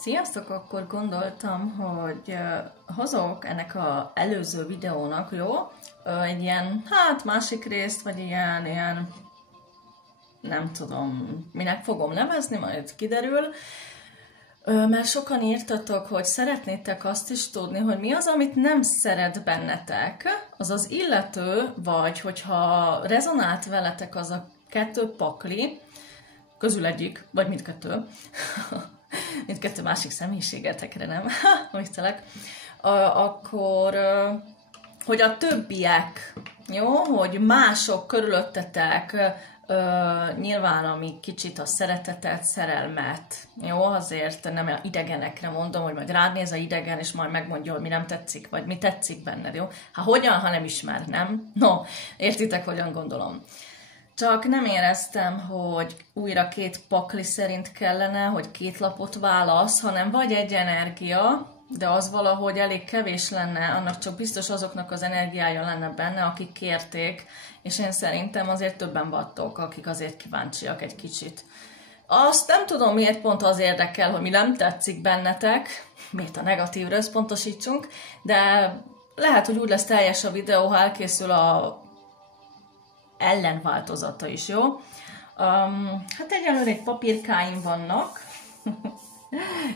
Sziasztok! Akkor gondoltam, hogy hozok ennek az előző videónak, jó? Egy ilyen, másik részt, vagy ilyen, nem tudom, minek fogom nevezni, majd kiderül. Mert sokan írtatok, hogy szeretnétek azt is tudni, hogy mi az, amit nem szeret bennetek, az az illető, vagy hogyha rezonált veletek az a kettő pakli, közül egyik, vagy mindkettő, mindkettő másik személyiségetekre, nem? Viccelek. Akkor, hogy a többiek, jó? Hogy mások körülöttetek, nyilván ami kicsit a szeretetet, szerelmet, jó? Azért nem idegenekre mondom, hogy majd rád néz a idegen, és majd megmondja, hogy mi nem tetszik, vagy mi tetszik benned, jó? Hogyan, ha nem ismer, nem? No, értitek, hogyan gondolom. Csak nem éreztem, hogy újra két pakli szerint kellene, hogy két lapot válasz, hanem vagy egy energia, de az valahogy elég kevés lenne, annak csak biztos azoknak az energiája lenne benne, akik kérték, és én szerintem azért többen vagytok, akik azért kíváncsiak egy kicsit. Azt nem tudom, miért pont az érdekel, hogy mi nem tetszik bennetek, miért a negatívra összpontosítsunk, de lehet, hogy úgy lesz teljes a videó, ha elkészül a ellenváltozata is, jó? Hát egyelőre egy papírkáim vannak.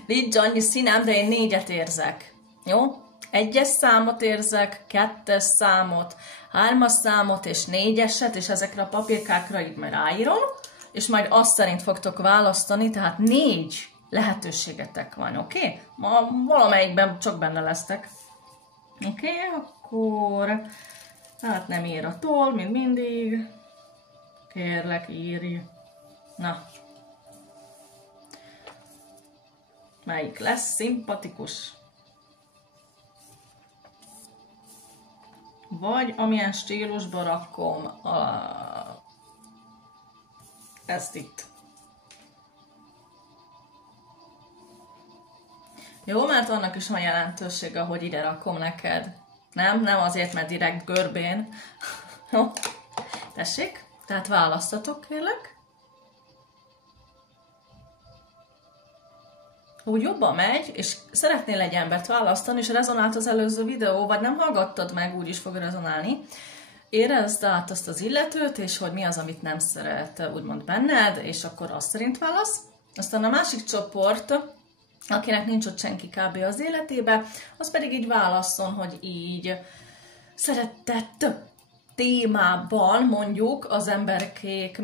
Nincs annyi színem, de én 4-et érzek. Jó? 1-es számot érzek, 2-es számot, 3-as számot és 4-eset, és ezekre a papírkákra így majd ráírom, és majd azt szerint fogtok választani, tehát 4 lehetőségetek van, oké? Ma valamelyikben csak benne lesztek. Oké, akkor... Hát nem ír a toll, mint mindig. Kérlek, írj. Na. Melyik lesz szimpatikus? Vagy amilyen stílusba rakom ezt itt. Jó, mert annak is van jelentősége, hogy ide rakom neked. Nem azért, mert direkt görbén. Jó. Tessék, tehát választatok, kérlek. Úgy jobban megy, és szeretnél egy embert választani, és rezonált az előző videó, vagy nem hallgattad meg, úgy is fog rezonálni. Érezd át azt az illetőt, és hogy mi az, amit nem szeret, úgymond benned, és akkor azt szerint válasz. Aztán a másik csoport, akinek nincs ott senki kb. Az életébe, az pedig így válasszon, hogy így szeretett témában mondjuk az emberkék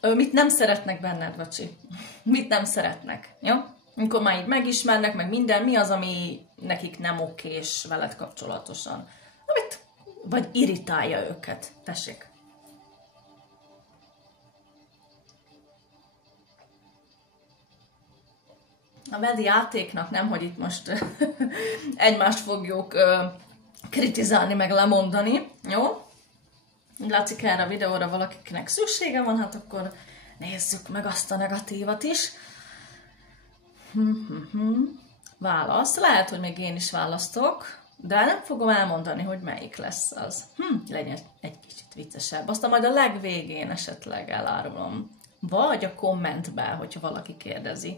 mit nem szeretnek benned, bocsi. Mit nem szeretnek, jó? Amikor már így megismernek, meg minden, mi az, ami nekik nem okés veled kapcsolatosan. Amit, vagy irritálja őket. Tessék. A vedi játéknak nem, hogy itt most egymást fogjuk kritizálni, meg lemondani, jó? Látszik, erre a videóra valakinek szüksége van, hát akkor nézzük meg azt a negatívat is. Válasz. Lehet, hogy még én is választok, de nem fogom elmondani, hogy melyik lesz az. Legyen egy kicsit viccesebb. Aztán majd a legvégén esetleg elárulom. Vagy a kommentbe, hogyha valaki kérdezi.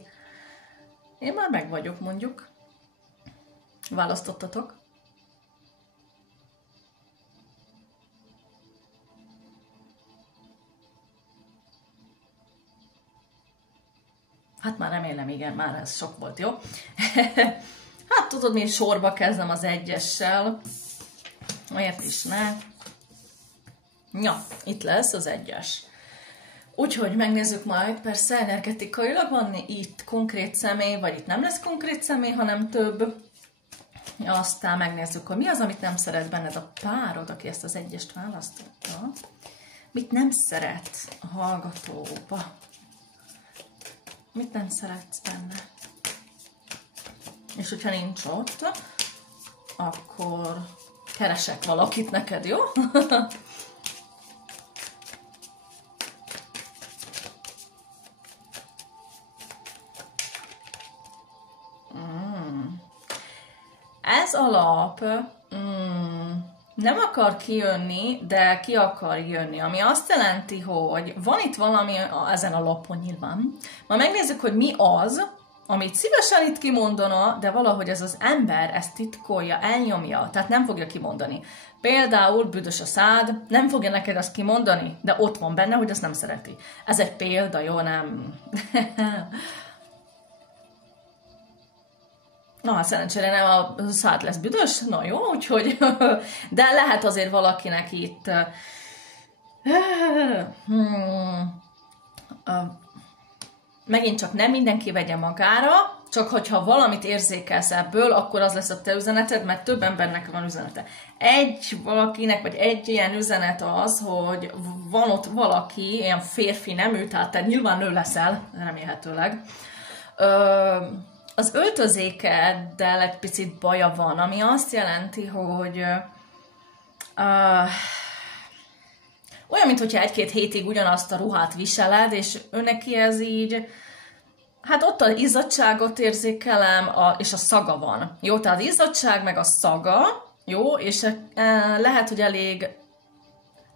Én már meg vagyok, mondjuk. Választottatok? Hát már remélem, igen, már ez sok volt, jó? Hát tudod, mi sorba kezdem az 1-essel. Miért is ne? Ja, itt lesz az 1-es. Úgyhogy megnézzük majd, persze energetikailag van itt konkrét személy, vagy itt nem lesz konkrét személy, hanem több. Aztán megnézzük, hogy mi az, amit nem szeret benned a párod, aki ezt az 1-est választotta. Mit nem szeret a hallgatóba? Mit nem szeretsz benne? És hogyha nincs ott, akkor keresek valakit neked, jó? Ez a lap nem akar kijönni, de ki akar jönni, ami azt jelenti, hogy van itt valami ezen a lapon nyilván. Ma megnézzük, hogy mi az, amit szívesen itt kimondana, de valahogy ez az ember ezt titkolja, elnyomja, tehát nem fogja kimondani. Például büdös a szád, nem fogja neked azt kimondani, de ott van benne, hogy azt nem szereti. Ez egy példa, jó, nem? Na, hát szerencsére nem a szád lesz büdös, na jó, úgyhogy, de lehet azért valakinek itt megint csak nem mindenki vegye magára, csak hogyha valamit érzékelsz ebből, akkor az lesz a te üzeneted, mert több embernek van üzenete. Egy valakinek, vagy egy ilyen üzenet az, hogy van ott valaki, ilyen férfi nemű, tehát te nyilván nő leszel, remélhetőleg, az öltözékeddel egy picit baja van, ami azt jelenti, hogy olyan, mintha egy-két hétig ugyanazt a ruhát viseled, és őneki ez így, hát ott az izzadságot érzékelem, és a szaga van. Jó, tehát az izzadság meg a szaga, jó, és lehet, hogy elég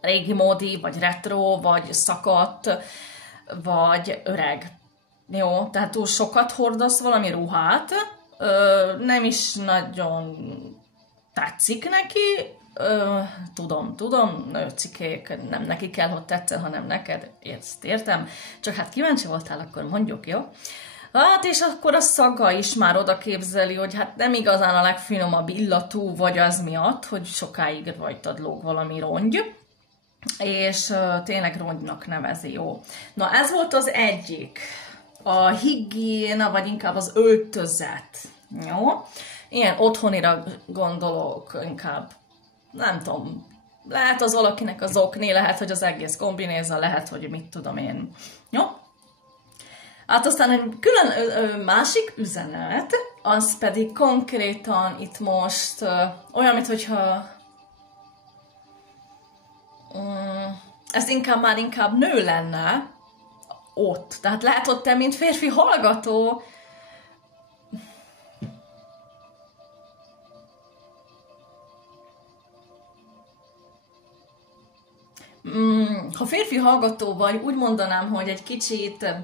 régi módi, vagy retro, vagy szakadt, vagy öreg. Jó, tehát túl sokat hordasz valami ruhát, nem is nagyon tetszik neki, tudom, nőcikék, nem neki kell, hogy tetszen, hanem neked, ezt értem, csak hát kíváncsi voltál, akkor mondjuk, jó? Hát és akkor a szaga is már oda képzeli, hogy hát nem igazán a legfinomabb illatú, vagy az miatt, hogy sokáig rajtad lóg valami rongy, és tényleg rongynak nevezi, jó? Na ez volt az egyik. A higiéna, vagy inkább az öltözet, jó? Ilyen otthonira gondolok, inkább, nem tudom, lehet az valakinek az okni, lehet, hogy az egész kombinéza, lehet, hogy mit tudom én, jó? Hát aztán egy külön másik üzenet, az pedig konkrétan itt most olyan, mintha ez inkább nő lenne ott. Tehát lehet, hogy te, mint férfi hallgató, ha férfi hallgató vagy, úgy mondanám, hogy egy kicsit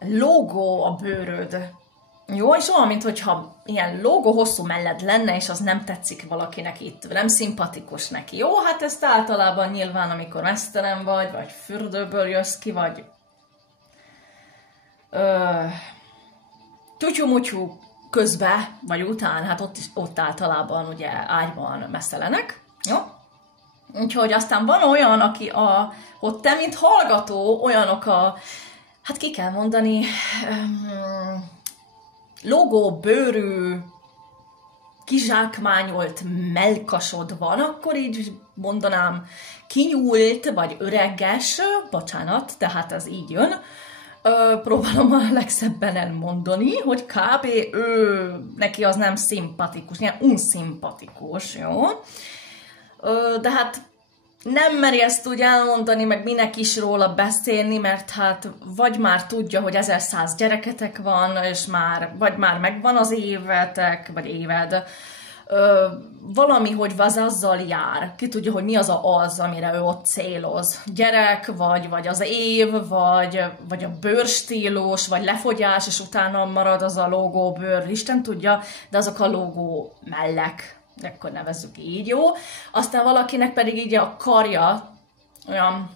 lógó a bőröd. Jó, és olyan, mintha ilyen lógó hosszú melled lenne, és az nem tetszik valakinek itt, nem szimpatikus neki. Jó, hát ezt általában nyilván, amikor mesztelen vagy fürdőből jössz ki, vagy tyutyumutyú közbe, vagy után, hát ott általában ugye ágyban mesztelenek. Jó? Úgyhogy aztán van olyan, hogy te, mint hallgató, olyanok hát ki kell mondani, lógó bőrű, kizsákmányolt melkasod van, akkor így mondanám kinyúlt, vagy öreges, bocsánat, tehát ez így jön. Próbálom a legszebben elmondani, hogy kb. Neki az nem szimpatikus, ilyen unszimpatikus, jó? De hát nem meri ezt úgy elmondani, meg minek is róla beszélni, mert hát vagy már tudja, hogy 1100 gyereketek van, és vagy már megvan az évetek, vagy éved, valami, hogy azzal jár. Ki tudja, hogy mi az amire ő ott céloz. Gyerek, vagy az év, vagy a bőrstílus, vagy lefogyás, és utána marad az a lógó bőr, Isten tudja, de azok a lógó mellek. Akkor nevezzük így, jó? Aztán valakinek pedig így a karja olyan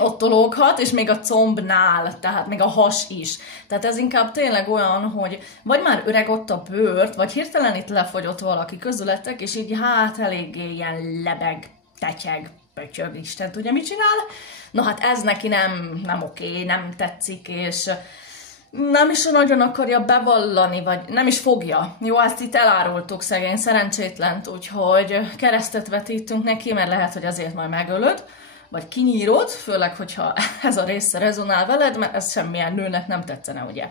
ott lóghat, és még a combnál, tehát még a has is. Tehát ez inkább tényleg olyan, hogy vagy már öreg ott a bőrt, vagy hirtelen itt lefogyott valaki közületek, és így hát eléggé ilyen lebeg, tetyeg, pötyög, Isten tudja, mit csinál. Na hát ez neki nem oké, nem tetszik, és nem is nagyon akarja bevallani, vagy nem is fogja. Jó, ezt itt elárultuk szegény szerencsétlent, úgyhogy keresztet vetítünk neki, mert lehet, hogy azért majd megölöd, vagy kinyírod, főleg, hogyha ez a része rezonál veled, mert ez semmilyen nőnek nem tetszene, ugye.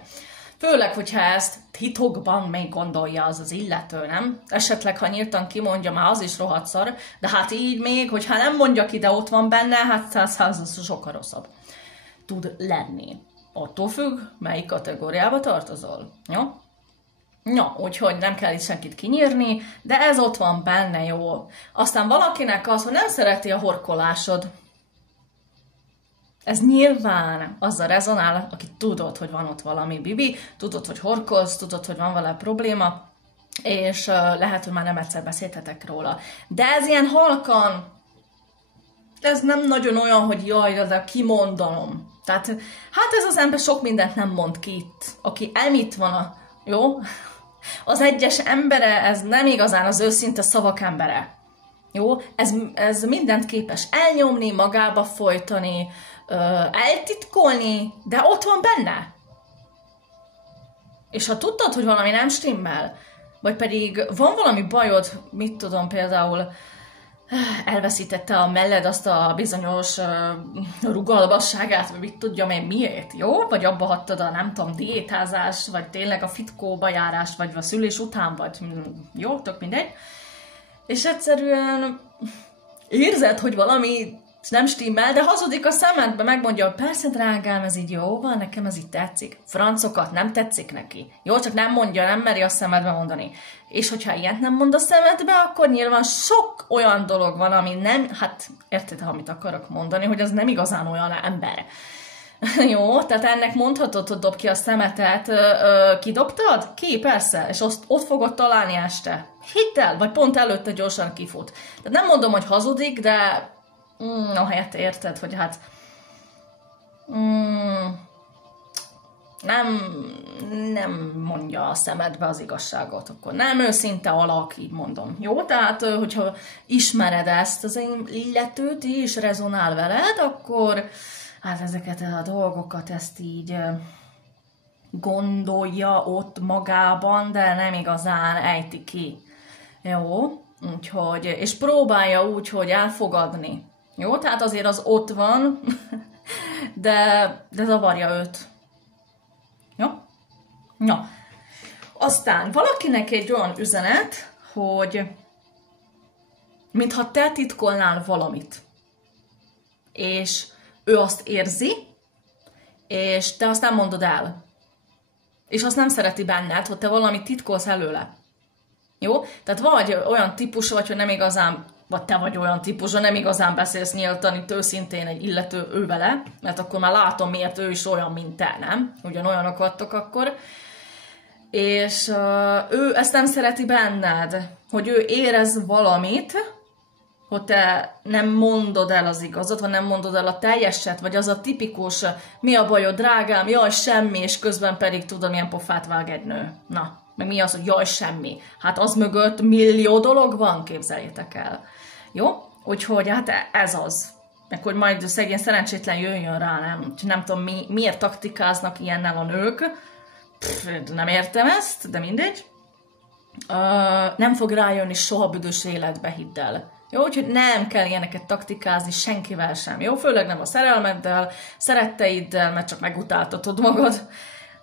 Főleg, hogyha ezt titokban még gondolja az illető, nem? Esetleg, ha nyíltan kimondja, már az is rohadt szar, de hát így még, hogyha nem mondja ki, de ott van benne, hát 100 sokkal rosszabb tud lenni. Attól függ, melyik kategóriába tartozol. Jó? Ja, úgyhogy nem kell itt senkit kinyírni, de ez ott van benne, jó. Aztán valakinek az, hogy nem szereti a horkolásod. Ez nyilván azzal rezonál, aki tudod, hogy van ott valami bibi, tudod, hogy horkolsz, tudod, hogy van vele probléma, és lehet, hogy már nem egyszer beszéltetek róla. De ez ilyen halkan, ez nem nagyon olyan, hogy jaj, de kimondanom. Tehát, hát ez az ember sok mindent nem mond ki itt. Aki elmit van jó? Az egyes embere, ez nem igazán az őszinte szavak embere. Jó? Ez mindent képes elnyomni, magába folytani, eltitkolni, de ott van benne. És ha tudtad, hogy valami nem stimmel, vagy pedig van valami bajod, mit tudom, például elveszítette a melled azt a bizonyos rugalmasságát, vagy mit tudjam én miért, jó? Vagy abba hagytad a, nem tudom, diétázás, vagy tényleg a fitkóba járás, vagy a szülés után, vagy jó, tök mindegy. És egyszerűen érzed, hogy valami nem stimmel, de hazudik a szemedbe, megmondja, hogy persze drágám, ez így jó van, nekem ez így tetszik. Francokat, nem tetszik neki. Jó, csak nem mondja, nem meri a szemedbe mondani. És hogyha ilyet nem mond a szemedbe, akkor nyilván sok olyan dolog van, ami nem, hát érted, amit akarok mondani, hogy az nem igazán olyan ember. Jó, tehát ennek mondhatod, hogy dob ki a szemetet. Kidobtad? Ki, persze. És ott fogod találni este. Hidd el, vagy pont előtte gyorsan kifut. Tehát nem mondom, hogy hazudik, de hát érted, hogy hát nem mondja a szemedbe az igazságot, akkor nem őszinte alak, így mondom. Jó, tehát hogyha ismered ezt az illetőt és rezonál veled, akkor hát ezeket a dolgokat ezt így gondolja ott magában, de nem igazán ejti ki. Jó, úgyhogy, és próbálja úgy, hogy elfogadni. Jó, tehát azért az ott van, de zavarja őt. Jó? Na, aztán valakinek egy olyan üzenet, hogy mintha te titkolnál valamit. És ő azt érzi, és te azt nem mondod el. És azt nem szereti benned, hogy te valamit titkolsz előle. Jó? Tehát vagy olyan típus vagy, hogy nem igazán, vagy te vagy olyan típus, hogy nem igazán beszélsz nyíltan, itt őszintén egy illető ő vele, mert akkor már látom, miért ő is olyan, mint te, nem? Ugyanolyanok vagytok akkor. És ő ezt nem szereti benned, hogy ő érez valamit, hogy te nem mondod el az igazat, vagy nem mondod el a teljeset, vagy az a tipikus, mi a bajod, drágám, jaj, semmi, és közben pedig tudom, milyen pofát vág egy nő. Na, meg mi az, hogy jaj, semmi. Hát az mögött millió dolog van, képzeljétek el. Jó? Úgyhogy hát ez az. Meg hogy majd szegény szerencsétlen jöjjön rá, nem tudom, miért taktikáznak ilyennel a nők. Nem értem ezt, de mindegy. Nem fog rájönni soha büdös életbe, hidd el. Jó, úgyhogy nem kell ilyeneket taktikázni senkivel sem. Jó, főleg nem a szerelmeddel, szeretteiddel, mert csak megutáltatod magad.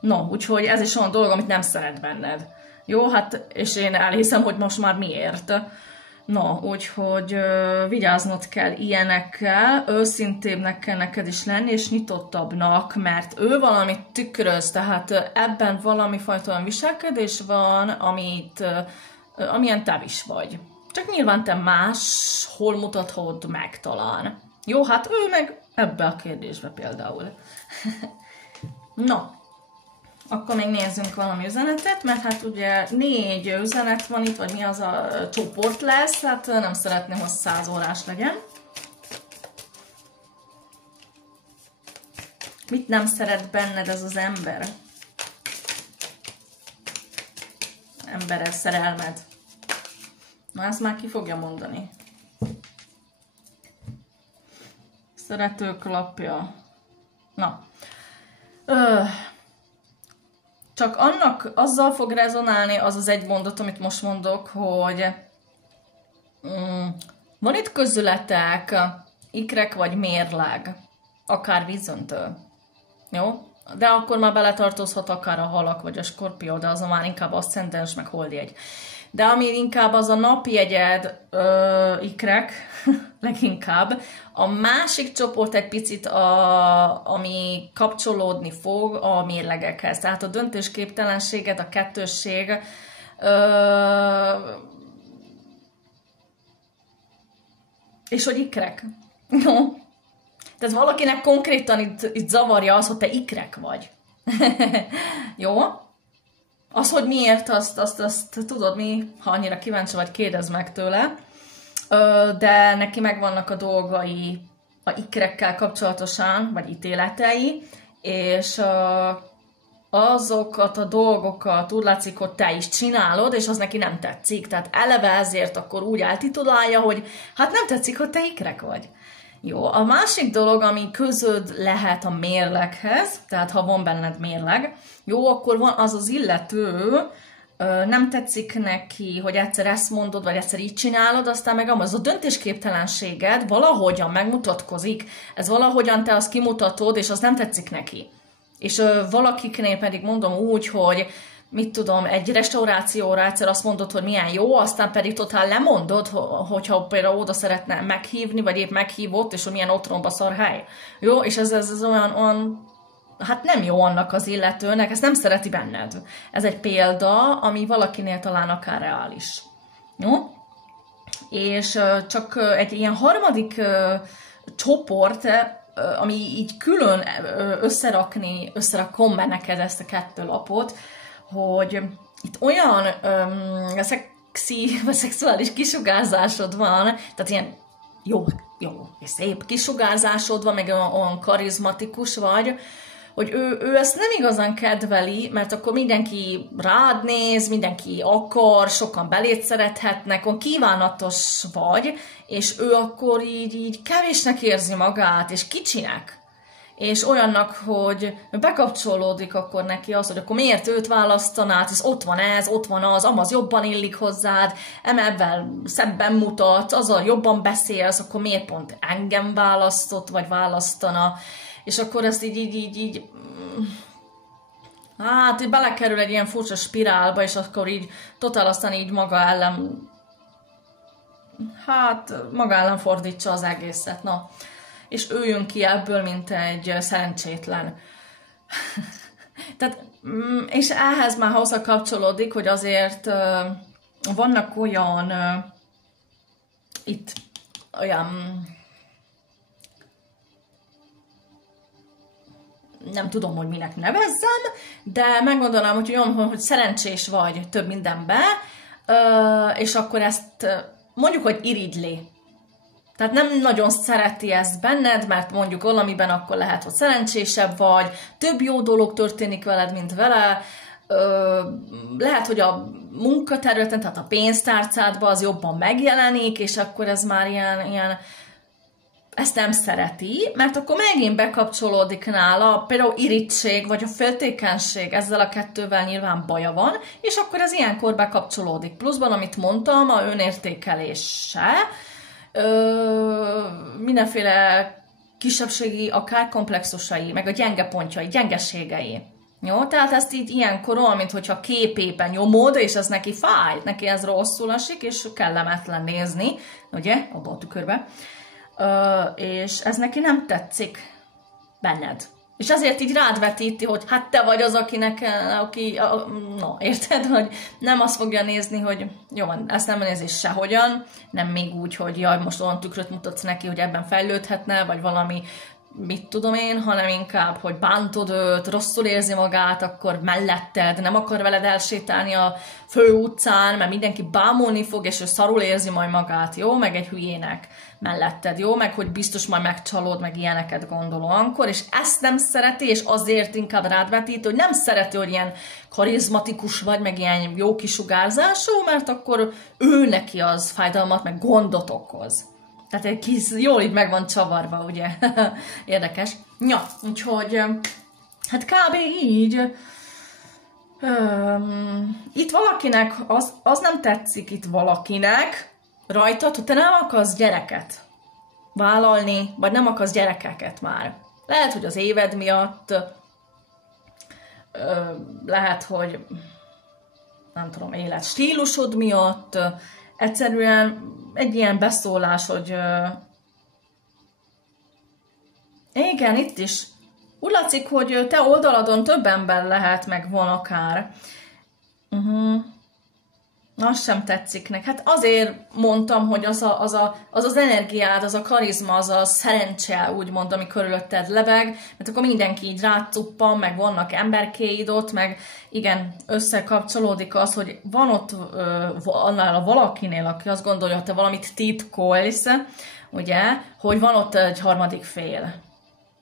No, úgyhogy ez is olyan dolog, amit nem szeret benned. Jó, hát, és én elhiszem, hogy most már miért. No, úgyhogy vigyáznod kell ilyenekkel, őszintébbnek kell neked is lenni, és nyitottabbnak, mert ő valamit tükröz, tehát ebben valami fajta olyan viselkedés van, amilyen te is vagy. Csak nyilván te máshol mutatod meg talán. Jó, hát ő meg ebbe a kérdésbe például. No, akkor még nézzünk valami üzenetet, mert hát ugye 4 üzenet van itt, vagy mi az a csoport lesz, hát nem szeretném, hogy 100 órás legyen. Mit nem szeret benned ez az ember? Embered, szerelmed. Na, ezt már ki fogja mondani. Szeretőklapja. Na. Csak azzal fog rezonálni az az egy mondat, amit most mondok, hogy van itt közületek, ikrek vagy mérleg, akár vízöntő. Jó? De akkor már beletartozhat akár a halak vagy a skorpió, de az már inkább aszcendens meg holdjegy. De ami inkább az a napjegyed, ikrek, leginkább. A másik csoport egy picit, ami kapcsolódni fog a mérlegekhez. Tehát a döntésképtelenséget, a kettősség, és hogy ikrek. Jó. Tehát valakinek konkrétan itt zavarja az, hogy te ikrek vagy. Jó? Az, hogy miért, azt tudod mi, ha annyira kíváncsi vagy, kérdezd meg tőle. De neki megvannak a dolgai a ikrekkel kapcsolatosan, vagy ítéletei, és azokat a dolgokat úgy látszik, hogy te is csinálod, és az neki nem tetszik. Tehát eleve ezért akkor úgy eltitulálja, hogy hát nem tetszik, hogy te ikrek vagy. Jó, a másik dolog, ami közöd lehet a mérleghez, tehát ha van benned mérleg, jó, akkor van az az illető, nem tetszik neki, hogy egyszer ezt mondod, vagy egyszer így csinálod, aztán meg az a döntésképtelenséged valahogyan megmutatkozik, ez valahogyan te azt kimutatod, és az nem tetszik neki. És valakiknél pedig mondom úgy, hogy mit tudom, egy restaurációra egyszer azt mondod, hogy milyen jó, aztán pedig totál lemondod, hogyha például oda szeretne meghívni, vagy épp meghívott, és hogy milyen otromba szar hely. Jó, és ez olyan hát nem jó annak az illetőnek, ezt nem szereti benned. Ez egy példa, ami valakinél talán akár reális. Jó? És csak egy ilyen harmadik csoport, ami így külön összerakom be neked ezt a 2 lapot, hogy itt olyan szexi vagy szexuális kisugárzásod van, tehát ilyen jó és szép kisugárzásod van, meg olyan karizmatikus vagy, hogy ő ezt nem igazán kedveli, mert akkor mindenki rád néz, mindenki akar, sokan beléd szerethetnek, on kívánatos vagy, és ő akkor így kevésnek érzi magát, és kicsinek. És olyannak, hogy bekapcsolódik akkor neki az, hogy akkor miért őt választanád, ez, ott van az jobban illik hozzád, ebben szebben mutat, azzal jobban beszélsz, akkor miért pont engem választott, vagy választana. És akkor ezt így hát belekerül egy ilyen furcsa spirálba, és akkor így totál aztán így maga ellen fordítsa az egészet, na. És ő jön ki ebből, mint egy szerencsétlen. Tehát, és ehhez már hozzá kapcsolódik, hogy azért vannak olyan itt olyan nem tudom, hogy minek nevezzem, de megmondanám, hogy olyan, hogy szerencsés vagy több mindenben, és akkor ezt mondjuk, hogy irigyli. Tehát nem nagyon szereti ezt benned, mert mondjuk valamiben akkor lehet, hogy szerencsésebb vagy, több jó dolog történik veled, mint vele, lehet, hogy a munkaterületen, tehát a pénztárcádban az jobban megjelenik, és akkor ez már ilyen ezt nem szereti, mert akkor megint bekapcsolódik nála például irigység, vagy a féltékenység, ezzel a 2-vel nyilván baja van, és akkor ez ilyenkor bekapcsolódik. Pluszban, amit mondtam, a önértékelése, mindenféle kisebbségi, akár komplexusai, meg a gyenge pontjai, gyengeségei. Jó? Tehát ezt így ilyenkor olyan, mint hogyha képében nyomod, és ez neki fáj, neki ez rosszul esik, és kellemetlen nézni, ugye, abban a tükörbe. És ez neki nem tetszik benned. És ezért így rád vetíti, hogy hát te vagy az, érted, hogy nem azt fogja nézni, hogy jó van, ezt nem nézi sehogyan, nem még úgy, hogy jaj, most olyan tükröt mutatsz neki, hogy ebben fejlődhetne, vagy valami, mit tudom én, hanem inkább, hogy bántod őt, rosszul érzi magát, akkor melletted, nem akar veled elsétálni a főutcán, mert mindenki bámulni fog, és ő szarul érzi majd magát, jó? Meg egy hülyének melletted, jó? Meg hogy biztos majd megcsalod, meg ilyeneket gondolóankor, és ezt nem szereti, és azért inkább rád vetít, hogy nem szereti, hogy ilyen karizmatikus vagy, meg ilyen jó kisugárzású, mert akkor ő neki az fájdalmat, meg gondot okoz. Tehát egy kis, jól így meg van csavarva, ugye? Érdekes. Ja, úgyhogy, hát kb. Így. Itt valakinek, az nem tetszik itt valakinek rajtad, hogy te nem akarsz gyereket vállalni, vagy nem akarsz gyerekeket már. Lehet, hogy az éved miatt, lehet, hogy nem tudom, életstílusod miatt, egyszerűen egy ilyen beszólás, hogy igen, itt is úgy látszik, hogy te oldaladon több ember lehet, meg van akár. Az sem tetszik neked. Hát azért mondtam, hogy az energiád, az a karizma, az a szerencse, úgymond, ami körülötted lebeg, mert akkor mindenki így rátuppan, meg vannak emberkéid ott, meg igen, összekapcsolódik az, hogy van ott annál a valakinél, aki azt gondolja, hogy te valamit titkolsz, ugye, hogy van ott egy harmadik fél.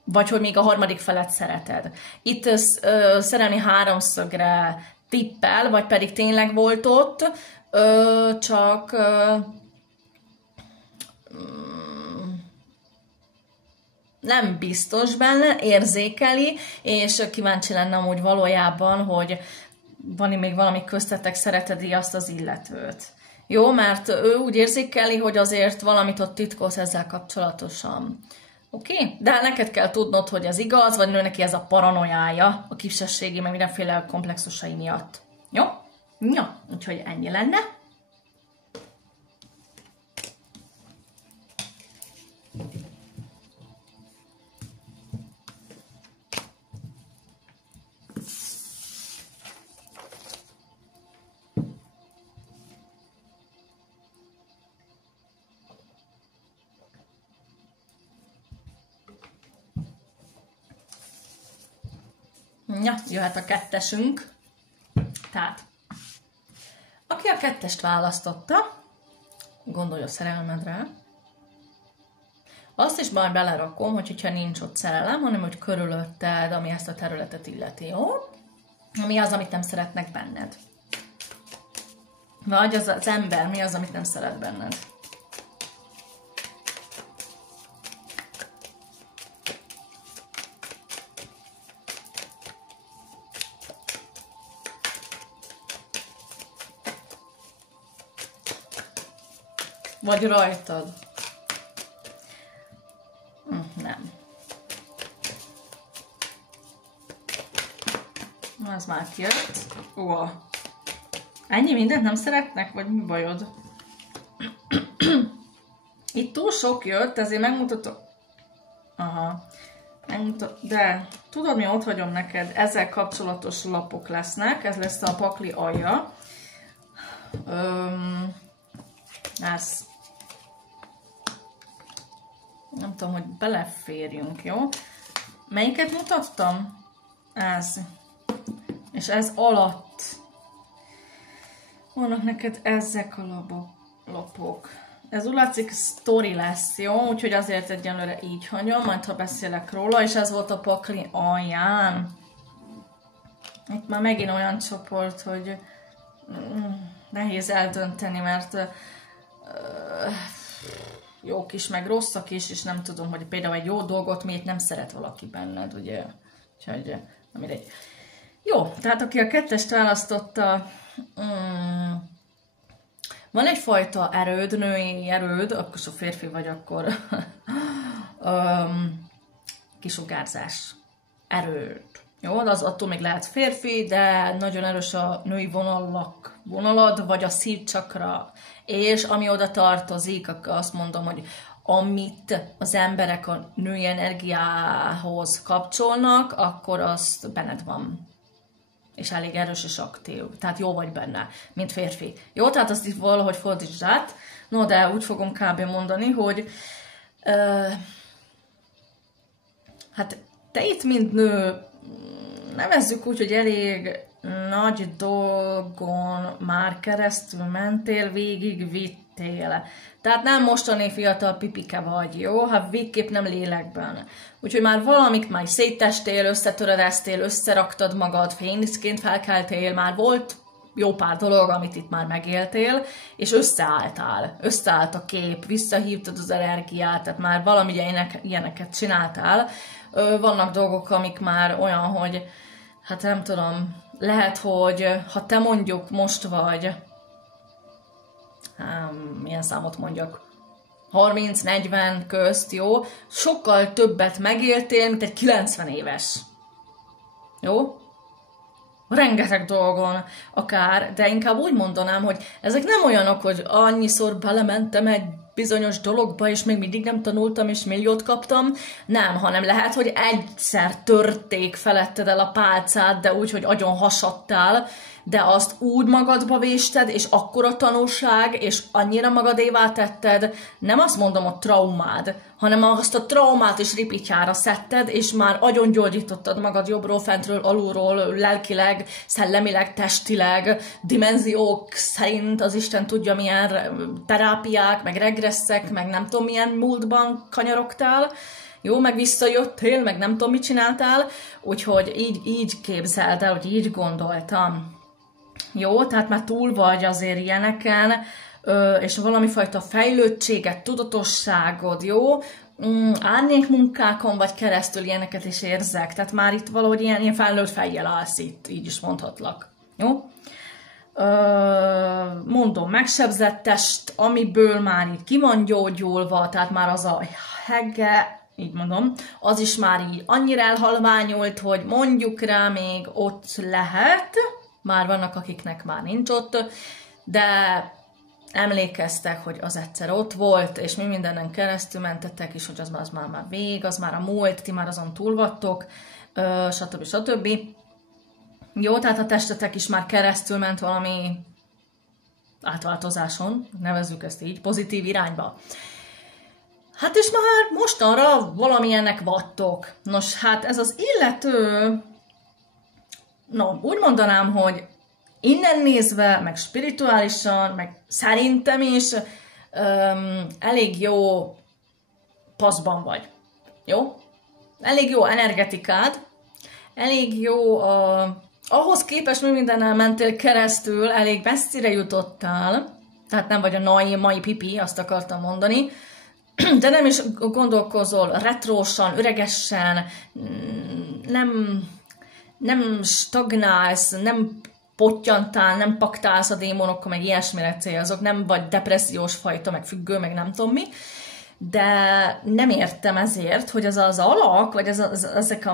Vagy hogy még a harmadik felet szereted. Itt szerelmi háromszögre tippel, vagy pedig tényleg volt ott, csak nem biztos benne, érzékeli, és kíváncsi lenne amúgy valójában, hogy van még valami köztetek, szeretedi azt az illetőt. Jó, mert ő úgy érzékeli, hogy azért valamit ott titkolsz ezzel kapcsolatosan. Oké? De neked kell tudnod, hogy ez igaz, vagy neki ez a paranoiája, a kisebbségi, meg mindenféle komplexusai miatt. Jó? Ja, úgyhogy ennyi lenne. Ja, jöhet a kettesünk. Tehát, aki a kettest választotta, gondolj a szerelmedre, azt is majd belerakom, hogyha nincs ott szerelem, hanem hogy körülötted, ami ezt a területet illeti, jó? Mi az, amit nem szeretnek benned? Vagy az ember, mi az, amit nem szeret benned? Vagy rajtad? Nem. Az már kijött. Ennyi mindent nem szeretnek? Vagy mi bajod? Itt túl sok jött, ezért megmutatom. Aha. De tudod mi, ott vagyom neked. Ezzel kapcsolatos lapok lesznek. Ez lesz a pakli alja. Ez. Nem tudom, hogy beleférjünk, jó? Melyiket mutattam? Ez. És ez alatt. Vannak neked ezek a lapok. Ez úgy látszik sztori lesz, jó? Úgyhogy azért egyenlőre így hagyom, majd ha beszélek róla, és ez volt a pakli alján. Itt már megint olyan csoport, hogy nehéz eldönteni, mert jók is, meg rosszak is, és nem tudom, hogy például egy jó dolgot miért nem szeret valaki benned, ugye? Úgyhogy, nem mindegy. Jó, tehát aki a kettest választotta, van egyfajta erőd, női erőd, akkor so férfi vagy, akkor kisugárzás, erőd. Jó, az attól még lehet férfi, de nagyon erős a női vonalad, vagy a szívcsakra, és ami oda tartozik, azt mondom, hogy amit az emberek a női energiához kapcsolnak, akkor azt benned van. És elég erős és aktív. Tehát jó vagy benne, mint férfi. Jó, tehát azt itt valahogy fordítsd át. No, de úgy fogom kb. Mondani, hogy hát te itt, mint nő, nevezzük úgy, hogy elég nagy dolgon már keresztül mentél, végig vittél. Tehát nem mostani fiatal pipike vagy, jó? Hát végképp nem lélekben. Úgyhogy már valamit már széttestél, összetöredeztél, összeraktad magad, féniszként felkeltél, már volt jó pár dolog, amit itt már megéltél, és összeálltál. Összeállt a kép, visszahívtad az energiát, tehát már valami ilyeneket csináltál. Vannak dolgok, amik már olyan, hogy hát nem tudom, lehet, hogy ha te mondjuk most vagy, milyen számot mondjak, 30-40 közt, jó? Sokkal többet megéltél, mint egy 90 éves. Jó? Rengeteg dolgon akár, de inkább úgy mondanám, hogy ezek nem olyanok, hogy annyiszor belementem egy bizonyos dologba, és még mindig nem tanultam, és milliót kaptam. Nem, hanem lehet, hogy egyszer törték feletted el a pálcát, de úgy, hogy agyon hasadtál, de azt úgy magadba vésted, és akkora tanulság, és annyira magadévá tetted, nem azt mondom a traumád, hanem azt a traumát is ripityára szedted, és már agyon gyógyítottad magad jobbról, fentről, alulról, lelkileg, szellemileg, testileg, dimenziók szerint, az Isten tudja milyen terápiák, meg regresszek, meg nem tudom milyen múltban kanyarogtál, jó, meg visszajöttél, meg nem tudom mit csináltál, úgyhogy így képzeld el, hogy így gondoltam. Jó, tehát már túl vagy azért ilyeneken, és valami fajta fejlődtséget, tudatosságod, jó? Árnyékmunkákon vagy keresztül ilyeneket is érzek, tehát már itt valahogy ilyen felnőtt fejjel állsz itt, így is mondhatlak. Jó? Mondom, megsebzett test, amiből már így ki van gyógyulva, tehát már az a hegge, így mondom, az is már így annyira elhalványult, hogy mondjuk rá még ott lehet, már vannak, akiknek már nincs ott, de emlékeztek, hogy az egyszer ott volt, és mi mindenen keresztül mentetek, és hogy az már vég, az már a múlt, ti már azon túl vagytok, stb. Jó, tehát a testetek is már keresztül ment valami átváltozáson, nevezzük ezt így, pozitív irányba. Hát és már mostanra valamilyennek vagytok. Nos, hát ez az illető, úgy mondanám, hogy innen nézve, meg spirituálisan, meg szerintem is elég jó paszban vagy. Jó? Elég jó energetikád, elég jó ahhoz képest, mi mindennel mentél keresztül, elég messzire jutottál, tehát nem vagy a mai pipi, azt akartam mondani, de nem is gondolkozol retrósan, öregesen, nem stagnálsz, nem pottyantál, nem paktálsz a démonokkal, meg ilyesmire célzok, nem vagy depressziós fajta, meg függő, meg nem tudom mi, de nem értem ezért, hogy ez az alak, vagy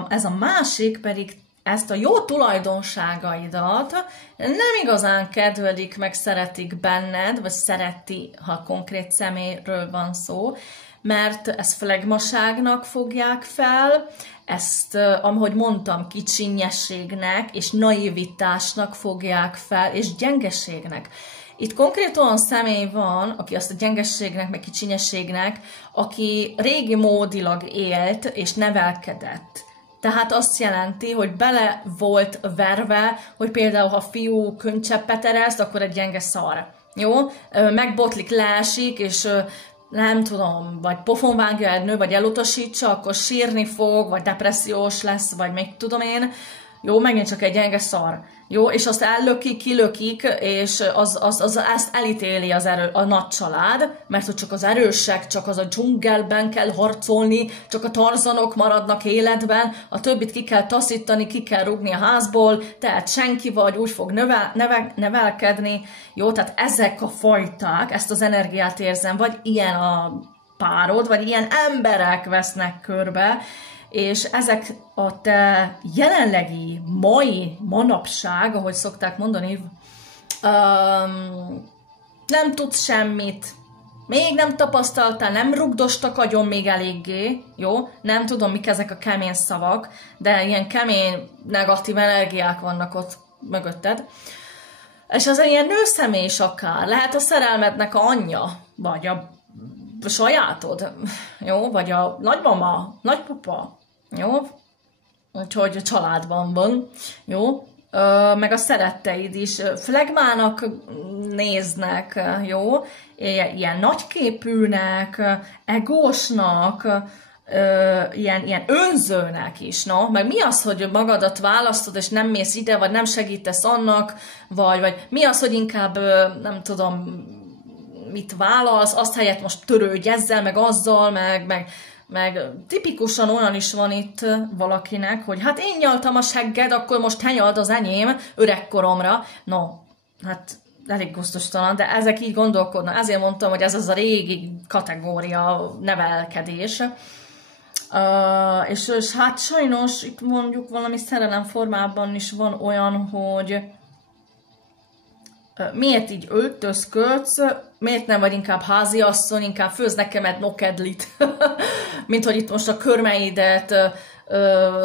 ez a másik pedig ezt a jó tulajdonságaidat nem igazán kedvelik, meg szeretik benned, vagy szereti, ha konkrét személyről van szó, mert ezt flegmaságnak fogják fel, ezt, ahogy mondtam, kicsinyességnek és naivitásnak fogják fel, és gyengeségnek. Itt konkrét olyan személy van, aki azt a gyengeségnek, meg kicsinyességnek, aki régi módilag élt és nevelkedett. Tehát azt jelenti, hogy bele volt verve, hogy például ha fiú könycseppet ereszt, akkor egy gyenge szar. Jó? Megbotlik, leesik, és nem tudom, vagy pofonvágja egy nő, vagy elutasítsa, akkor sírni fog, vagy depressziós lesz, vagy még tudom én. Jó, megint csak egy gyenge szar. Jó, és azt kilökik, és ezt elítéli a nagy család, mert hogy csak az erősek, csak az a dzsungelben kell harcolni, csak a tarzanok maradnak életben, a többit ki kell taszítani, ki kell rúgni a házból, tehát senki vagy, úgy fog nevelkedni. Jó, tehát ezek a fajták, ezt az energiát érzem, vagy ilyen a párod, vagy ilyen emberek vesznek körbe, és ezek a te jelenlegi, manapság, ahogy szokták mondani, nem tudsz semmit, még nem tapasztaltál, nem rugdostak agyon még eléggé, jó? Nem tudom, mik ezek a kemény szavak, de ilyen kemény, negatív energiák vannak ott mögötted. És az ilyen nőszemély is akár, lehet a szerelmednek a anyja, vagy a sajátod, jó? Vagy a nagymama, nagypapa, jó? Úgyhogy a családban van, jó? Meg a szeretteid is flegmának néznek, jó? Ilyen nagyképűnek, egósnak, ilyen önzőnek is, no? Meg mi az, hogy magadat választod, és nem mész ide, vagy nem segítesz annak, vagy mi az, hogy inkább, nem tudom, mit válasz, azt helyett most törődj ezzel, meg azzal, meg tipikusan olyan is van itt valakinek, hogy hát én nyaltam a segged, akkor most te nyald az enyém öregkoromra. No, hát elég gusztustalan, de ezek így gondolkodnak. Ezért mondtam, hogy ez az a régi kategória nevelkedés. És hát sajnos itt mondjuk valami szerelem formában is van olyan, hogy miért így öltözködsz, miért nem vagy inkább háziasszony, inkább főz nekem egy nokedlit, mint hogy itt most a körmeidet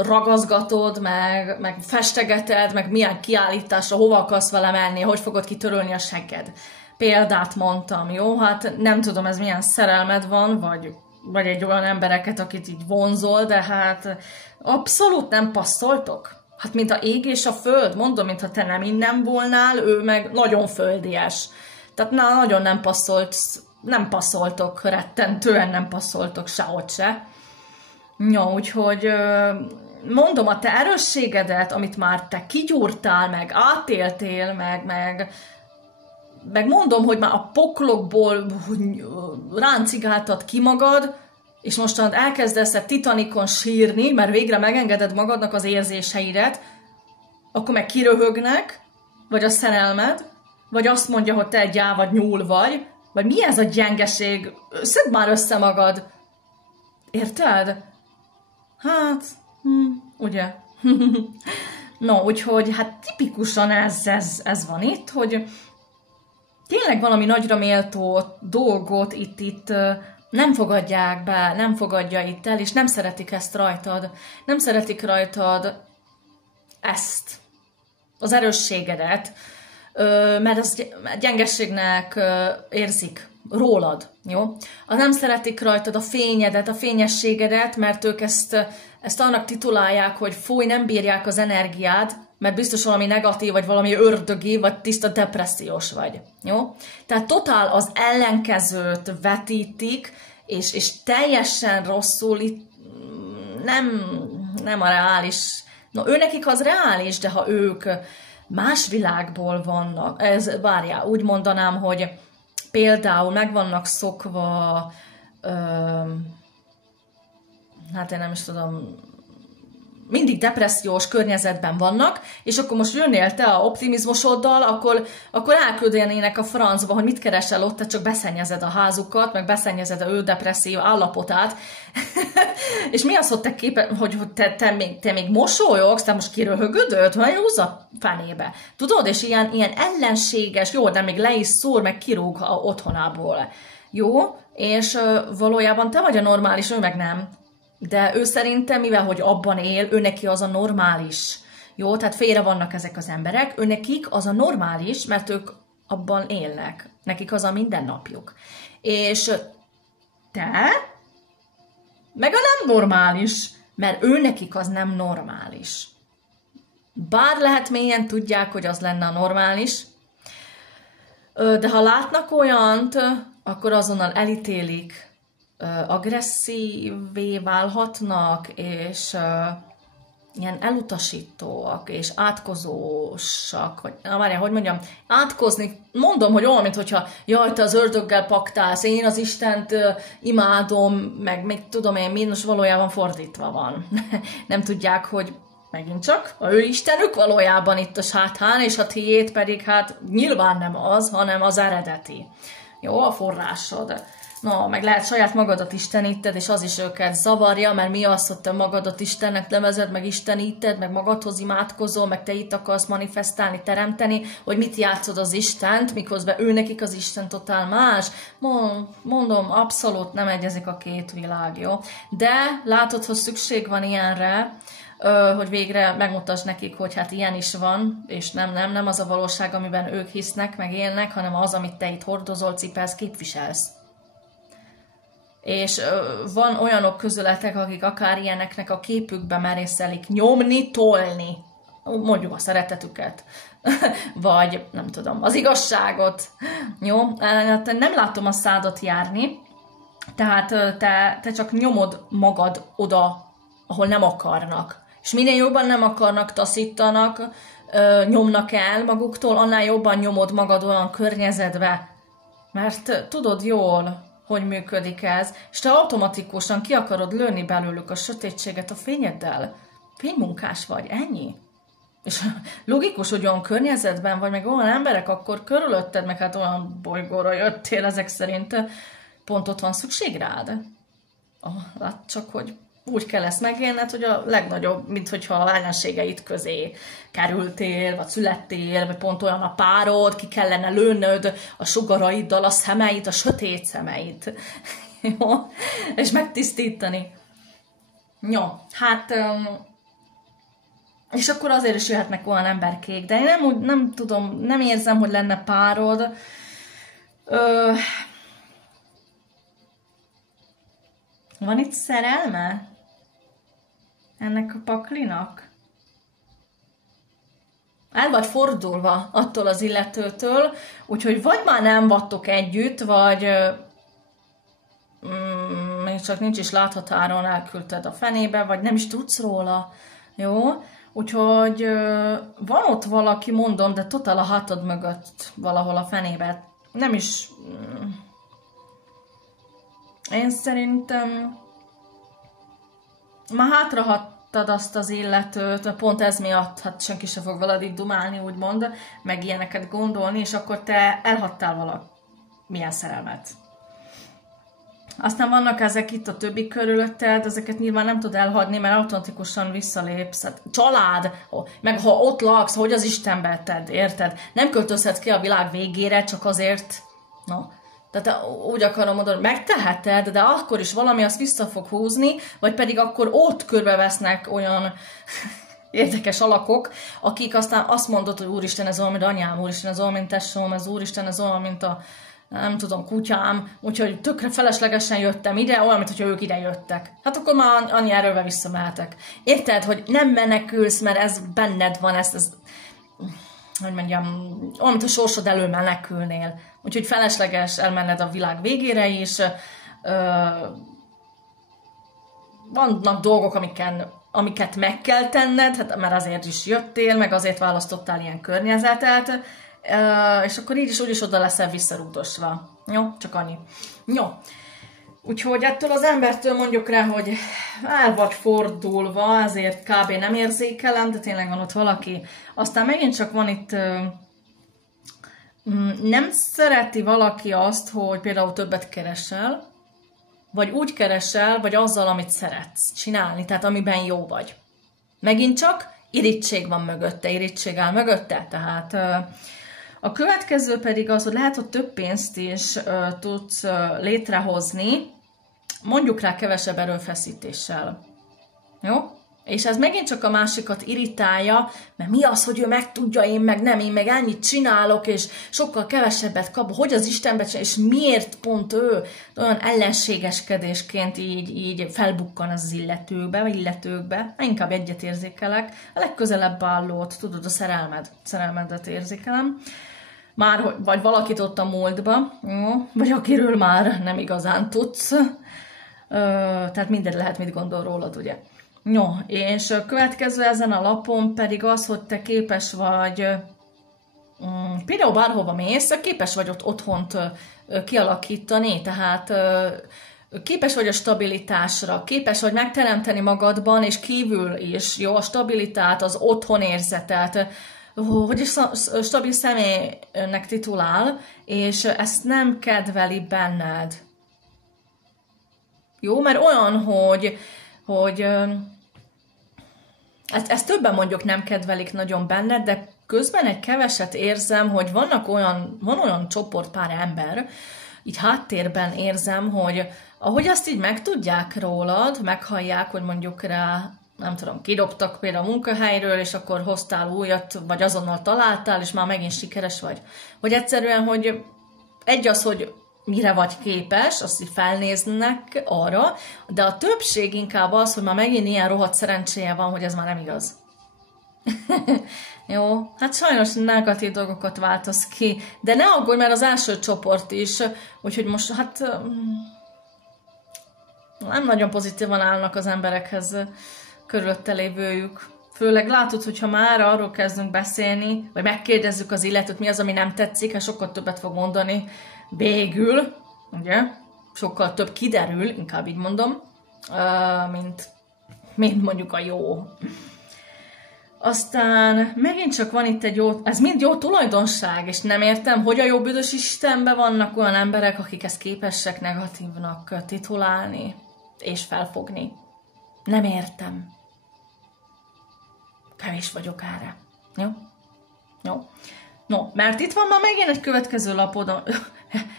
ragazgatod, meg festegeted, meg milyen kiállításra, hova akarsz vele menni, hogy fogod kitörölni a segged. Példát mondtam, jó? Hát nem tudom, ez milyen szerelmed van, vagy egy olyan embereket, akit így vonzol, de hát abszolút nem passzoltok. Hát mint a ég és a föld, mondom, mintha te nem innen volnál, ő meg nagyon földies. Tehát nagyon nem passzoltok, rettentően nem passzoltok sehogy se. Ja, úgyhogy mondom, a te erősségedet, amit már te kigyúrtál, meg átéltél, meg mondom, hogy már a poklokból ráncigáltad ki magad, és mostan elkezdesz a Titanicon sírni, mert végre megengeded magadnak az érzéseidet, akkor meg kiröhögnek, vagy a szerelmed, vagy azt mondja, hogy te egy gyáva nyúl vagy mi ez a gyengeség? Szedd már össze magad. Érted? Hát, ugye? No, úgyhogy hát tipikusan ez van itt, hogy tényleg valami nagyra méltó dolgot itt nem fogadják be, nem fogadja itt el, és nem szeretik ezt rajtad. Nem szeretik rajtad ezt, az erősségedet, mert az gyengességnek érzik rólad, jó? Nem szeretik rajtad a fényedet, a fényességedet, mert ők ezt annak titulálják, hogy fúj, nem bírják az energiád, mert biztos valami negatív, vagy valami ördögi, vagy tiszta depressziós vagy, jó? Tehát totál az ellenkezőt vetítik, és teljesen rosszul itt nem a reális. No, őnekik az reális, de ha ők más világból vannak, várjál, úgy mondanám, hogy például meg vannak szokva, hát én nem is tudom, mindig depressziós környezetben vannak, és akkor most jönnél te a optimizmusoddal, akkor elküldenének a francba, hogy mit keresel ott, te csak beszennyezed a házukat, meg beszennyezed a ő depresszív állapotát. És mi az, hogy te még mosolyogsz, te most kiröhögödöd, hogy húzz a fenébe. Tudod, és ilyen ellenséges, jó, de még le is szúr, meg kirúg a otthonából. Jó, és valójában te vagy a normális, ő meg nem. De ő szerintem, mivel hogy abban él, ő neki az a normális. Jó, tehát félre vannak ezek az emberek, ő nekik az a normális, mert ők abban élnek. Nekik az a mindennapjuk. És te meg a nem normális, mert ő nekik az nem normális. Bár lehet mélyen tudják, hogy az lenne a normális, de ha látnak olyant, akkor azonnal elítélik, agresszívvé válhatnak, és ilyen elutasítóak, és átkozósak, vagy, várjál, hogy mondjam, átkozni, mondom, hogy olyan, mintha jaj, te az ördöggel paktálsz, én az Istent imádom, meg még tudom én, minus valójában fordítva van. Nem tudják, hogy megint csak a ő istenük valójában itt a sáthán, és a tiéd pedig hát nyilván nem az, hanem az eredeti. Jó, a forrásod. No, meg lehet saját magadat isteníted, és az is őket zavarja, mert mi az, hogy te magadat Istennek nevezed, meg isteníted, meg magadhoz imádkozol, meg te itt akarsz manifestálni, teremteni, hogy mit játszod az Istent, miközben ő nekik az Isten totál más. Mondom, abszolút nem egyezik a két világ, jó? De látod, hogy szükség van ilyenre, hogy végre megmutasd nekik, hogy hát ilyen is van, és nem az a valóság, amiben ők hisznek, meg élnek, hanem az, amit te itt hordozol, cipelsz, képviselsz. És van olyanok közületek, akik akár ilyeneknek a képükbe merészelik nyomni, tolni, mondjuk a szeretetüket, vagy nem tudom, az igazságot, jó? Nem látom a szádat járni, tehát te csak nyomod magad oda, ahol nem akarnak. És minél jobban nem akarnak, taszítanak, nyomnak el maguktól, annál jobban nyomod magad olyan környezetbe, mert tudod jól, hogy működik ez, és te automatikusan ki akarod lőni belőlük a sötétséget a fényeddel. Fénymunkás vagy, ennyi. És logikus, hogy olyan környezetben vagy, meg olyan emberek akkor körülötted, meg hát olyan bolygóra jöttél ezek szerint, pont ott van szükség rád. Lát csak, hogy úgy kell ezt megélned, hogy a legnagyobb, mint hogyha a ellenségeid közé kerültél, vagy születtél, vagy pont olyan a párod, ki kellene lőnöd a sugaraiddal a szemeit, a sötét szemeit. Jó? És megtisztítani. Jó, hát... és akkor azért is jöhetnek olyan emberkék, de én nem tudom, nem érzem, hogy lenne párod. Van itt szerelme? Ennek a paklinak? El vagy fordulva attól az illetőtől, úgyhogy vagy már nem vagytok együtt, vagy még csak nincs is láthatáron, elküldted a fenébe, vagy nem is tudsz róla. Jó? Úgyhogy van ott valaki, mondom, de totál a hátad mögött valahol a fenébe. Nem is... én szerintem már hátrahattad azt az illetőt, pont ez miatt, hát senki se fog veled így dumálni, úgymond, meg ilyeneket gondolni, és akkor te elhattál milyen szerelmet. Aztán vannak ezek itt a többi körülötted, ezeket nyilván nem tud elhagyni, mert automatikusan visszalépsz. Hát, család, meg ha ott laksz, hogy az Istenbe tedd, érted? Nem költözhetsz ki a világ végére, csak azért, no. Tehát úgy akarom mondani, megteheted, de akkor is valami azt vissza fog húzni, vagy pedig akkor ott körbevesznek olyan érdekes alakok, akik aztán azt mondod, hogy Úristen, ez olyan, mint anyám, Úristen, ez olyan, mint tesóm, ez Úristen, ez olyan, mint a nem tudom, kutyám, úgyhogy tökre feleslegesen jöttem ide, olyan, mintha ők ide jöttek. Hát akkor már annyi erővel visszamehetek. Érted, hogy nem menekülsz, mert ez benned van, ez hogy mondjam, olyan, mint a sorsod elől menekülnél. Úgyhogy felesleges elmenned a világ végére is. Vannak dolgok, amiket meg kell tenned, hát, mert azért is jöttél, meg azért választottál ilyen környezetet, és akkor így is úgyis oda leszel visszarúdosva. Jó? Csak annyi. Jó. Úgyhogy ettől az embertől mondjuk rá, hogy el vagy fordulva, ezért kb. Nem érzékelem, de tényleg van ott valaki. Aztán megint csak van itt, nem szereti valaki azt, hogy például többet keresel, vagy úgy keresel, vagy azzal, amit szeretsz csinálni, tehát amiben jó vagy. Megint csak irítség van mögötte, irítség áll mögötte, tehát... A következő pedig az, hogy lehet, hogy több pénzt is tudsz létrehozni, mondjuk rá kevesebb erőfeszítéssel. Jó? És ez megint csak a másikat irritálja, mert mi az, hogy ő megtudja, én meg ennyit csinálok, és sokkal kevesebbet kap, hogy az Istenbe csinál, és miért pont ő olyan ellenségeskedésként így felbukkan az illetőkbe, vagy illetőkbe. Inkább egyet érzékelek. A legközelebb állót, tudod, a szerelmedet érzékelem. Már, vagy valakit ott a múltba, jó? Vagy akiről már nem igazán tudsz. Tehát mindent lehet, mit gondol rólad, ugye? No, és a következő ezen a lapon pedig az, hogy te képes vagy, például bárhova mész, képes vagy ott otthont kialakítani, tehát képes vagy a stabilitásra, képes vagy megteremteni magadban, és kívül is, jó, a stabilitát, az otthonérzetet, hogy is stabil személynek titulál, és ezt nem kedveli benned. Jó, mert olyan, hogy ezt többen mondjuk nem kedvelik nagyon benned, de közben egy keveset érzem, hogy van olyan csoport, pár ember, így háttérben érzem, hogy ahogy azt így megtudják rólad, meghallják, hogy mondjuk rá, nem tudom, kidobtak például a munkahelyről, és akkor hoztál újat, vagy azonnal találtál, és már megint sikeres vagy. Hogy egyszerűen, hogy egy az, hogy mire vagy képes, azt így felnéznek arra, de a többség inkább az, hogy már megint ilyen rohadt szerencséje van, hogy ez már nem igaz. Jó, hát sajnos negatív dolgokat változ ki, de ne aggódj, mert az első csoport is, úgyhogy most hát nem nagyon pozitívan állnak az emberekhez körülötte lévőjük. Főleg látod, hogyha már arról kezdünk beszélni, vagy megkérdezzük az illetőt, mi az, ami nem tetszik, hát sokkal többet fog mondani végül, ugye? Sokkal több kiderül, inkább így mondom, mint mondjuk a jó. Aztán megint csak van itt egy jó, ez mind jó tulajdonság, és nem értem, hogy a jó büdös Istenben vannak olyan emberek, akik ezt képesek negatívnak titulálni és felfogni. Nem értem. Kevés vagyok erre. Jó? Jó. No, mert itt van már megint egy következő lapod,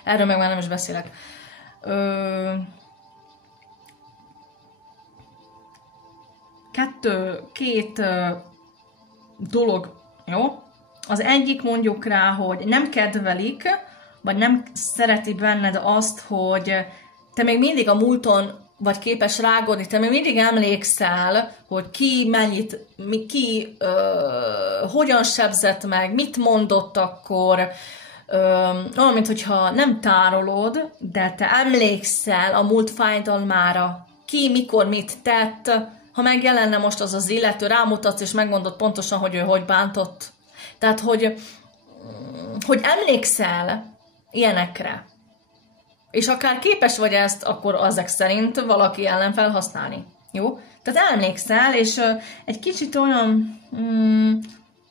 erről meg már nem is beszélek. Két dolog, jó? Az egyik mondjuk rá, hogy nem kedvelik, vagy nem szereti benned azt, hogy te még mindig a múlton vagy képes rágódni, te még mindig emlékszel, hogy ki mennyit, hogyan sebzett meg, mit mondott akkor, olyan, mint hogyha nem tárolod, de te emlékszel a múlt fájdalmára, ki, mikor, mit tett, ha megjelenne most az az illető, rámutatsz és megmondod pontosan, hogy ő hogy bántott. Tehát, hogy emlékszel ilyenekre. És akár képes vagy ezt, akkor azek szerint valaki ellen felhasználni. Jó? Tehát emlékszel, és egy kicsit olyan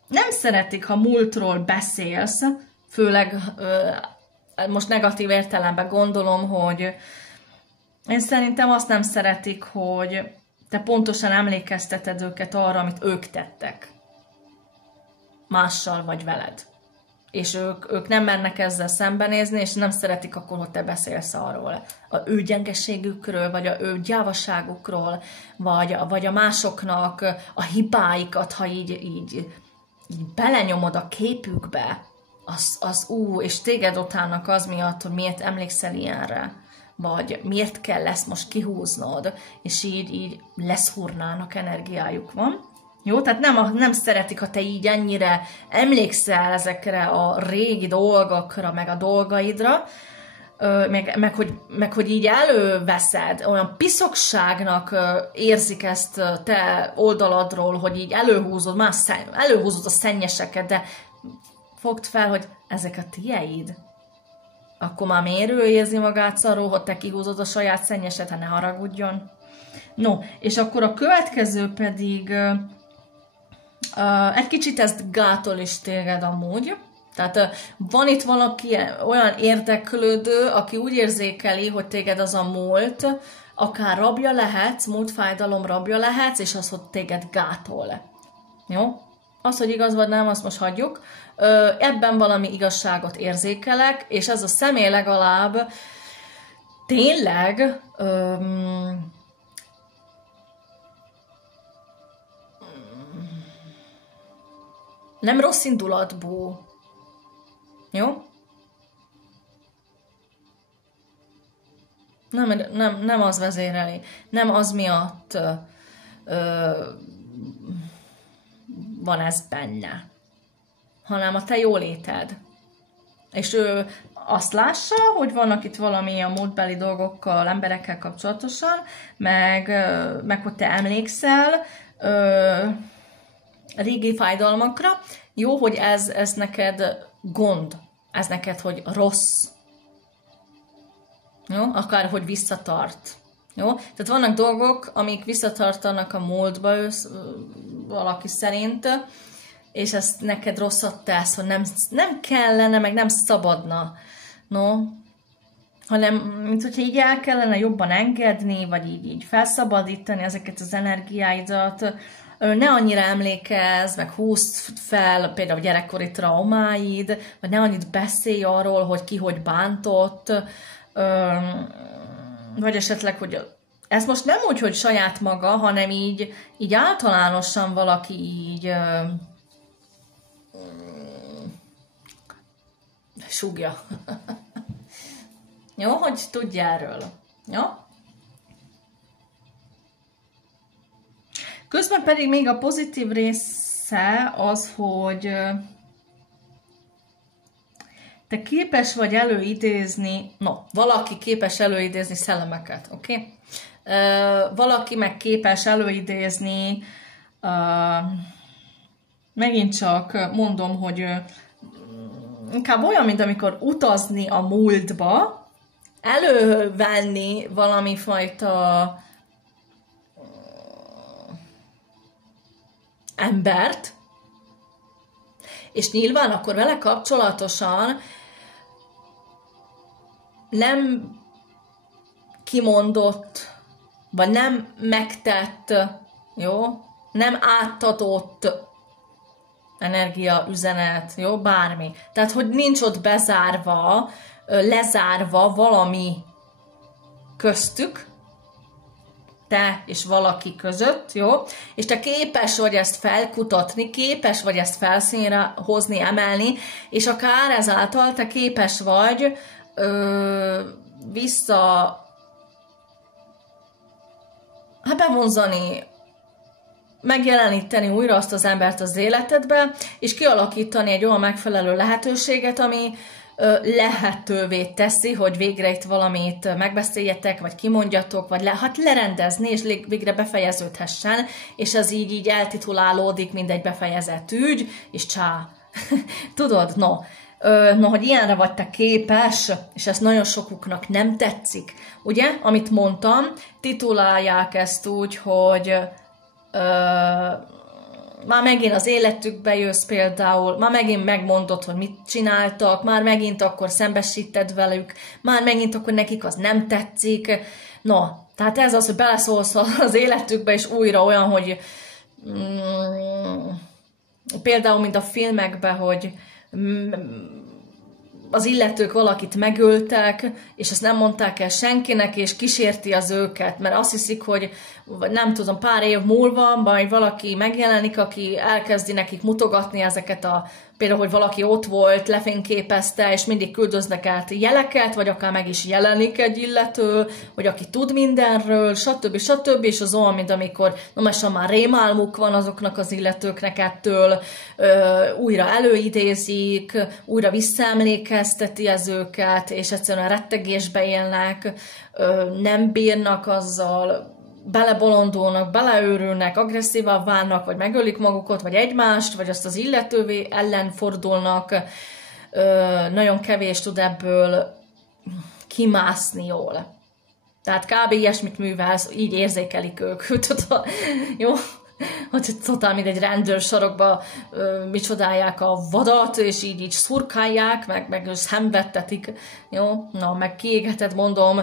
nem szeretik, ha múltról beszélsz, főleg most negatív értelemben gondolom, hogy én szerintem azt nem szeretik, hogy te pontosan emlékezteted őket arra, amit ők tettek. Mással vagy veled. És ők nem mernek ezzel szembenézni, és nem szeretik akkor, hogy te beszélsz arról. A ő gyengeségükről, vagy a ő gyávaságukról, vagy a másoknak a hibáikat, ha így belenyomod a képükbe, és téged utának az miatt, hogy miért emlékszel ilyenre, vagy miért kell ezt most kihúznod, és így leszúrnának energiájuk van. Jó, tehát nem szeretik, ha te így ennyire emlékszel ezekre a régi dolgokra, meg a dolgaidra, meg hogy így előveszed, olyan piszokságnak érzik ezt te oldaladról, hogy így előhúzod a szennyeseket, de fogd fel, hogy ezek a tieid. Akkor már miért ő érzi magát szarul, hogy te kihúzod a saját szennyeset, ha ne haragudjon. No, és akkor a következő pedig egy kicsit ezt gátol is téged amúgy. Tehát van itt valaki olyan érdeklődő, aki úgy érzékeli, hogy téged az a múlt, akár rabja lehetsz, múlt fájdalom rabja lehetsz, és az, hogy téged gátol. Jó? Az, hogy igaz vagy nem, azt most hagyjuk. Ebben valami igazságot érzékelek, és ez a személy legalább tényleg nem rossz indulatból. Jó? Nem az vezéreli. Nem az miatt van ez benne. Hanem a te jóléted. És ő azt lássa, hogy vannak itt valami a múltbeli dolgokkal, emberekkel kapcsolatosan, meg hogy te emlékszel régi fájdalmakra. Jó, hogy ez neked gond. Ez neked, hogy rossz. Jó? Akár, hogy visszatart. Jó? Tehát vannak dolgok, amik visszatartanak a múltba valaki szerint, és ezt neked rosszat tesz, hogy nem kellene, meg nem szabadna. No? Hanem, mint hogyha így el kellene jobban engedni, vagy így felszabadítani ezeket az energiáidat, ne annyira emlékezz, meg húzd fel például gyerekkori traumáid, vagy ne annyit beszélj arról, hogy ki hogy bántott, vagy esetleg, hogy ez most nem úgy, hogy saját maga, hanem így általánosan valaki így súgja. Jó, hogy tudja erről. Jó? Közben pedig még a pozitív része az, hogy te képes vagy előidézni, valaki képes előidézni szellemeket, oké? Valaki meg képes előidézni, megint csak mondom, hogy inkább olyan, mint amikor utazni a múltba, elővenni valami fajta embert, és nyilván akkor vele kapcsolatosan nem kimondott vagy nem megtett, jó, nem átadott energia, üzenet, jó, bármi. Tehát, hogy nincs ott bezárva, lezárva valami köztük, te és valaki között, jó? És te képes vagy ezt felkutatni, képes vagy ezt felszínre hozni, emelni, és akár ezáltal te képes vagy bevonzani, megjeleníteni újra azt az embert az életedbe, és kialakítani egy olyan megfelelő lehetőséget, ami lehetővé teszi, hogy végre itt valamit megbeszéljetek, vagy kimondjatok, vagy lerendezni, és végre befejeződhessen, és ez így eltitulálódik, mint egy befejezett ügy, és csá. Tudod, hogy ilyenre vagy te képes, és ez nagyon sokuknak nem tetszik. Ugye, amit mondtam, titulálják ezt úgy, hogy már megint az életükbe jössz például, már megint megmondod, hogy mit csináltak, már megint akkor szembesíted velük, már megint akkor nekik az nem tetszik. Tehát ez az, hogy beleszólsz az életükbe, és újra olyan, hogy például, mint a filmekben, hogy az illetők valakit megöltek, és ezt nem mondták el senkinek, és kísérti az őket, mert azt hiszik, hogy nem tudom, pár év múlva majd valaki megjelenik, aki elkezdi nekik mutogatni ezeket például, hogy valaki ott volt, lefényképezte, és mindig küldöznek át jeleket, vagy akár meg is jelenik egy illető, vagy aki tud mindenről, stb. És az olyan, mint amikor már rémálmuk van azoknak az illetőknek ettől, újra előidézik, újra visszaemlékezteti az őket, és egyszerűen rettegésbe élnek, nem bírnak azzal, belebolondulnak, beleőrülnek, agresszívá válnak, vagy megölik magukat, vagy egymást, vagy azt az illetővé ellen fordulnak. Nagyon kevés tud ebből kimászni jól. Tehát kb. Ilyesmit művelsz, így érzékelik ők. Jó? Hogy totál, mint egy rendőrsorokba micsodálják a vadat, és így szurkálják, meg szenvedtetik. Jó? Meg kiégeted, mondom,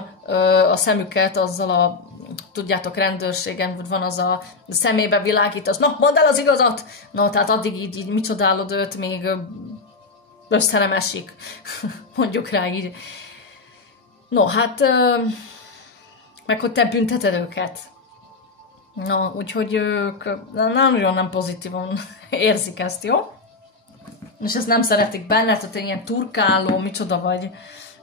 a szemüket azzal tudjátok, rendőrségen van az a szemébe világítasz, mondd el az igazat! Tehát addig így micsodálod őt, még össze nem esik. Mondjuk rá így. Meg hogy te bünteted őket. Úgyhogy ők nagyon nem pozitívan érzik ezt, jó? És ezt nem szeretik benne, tehát ilyen turkáló, micsoda vagy,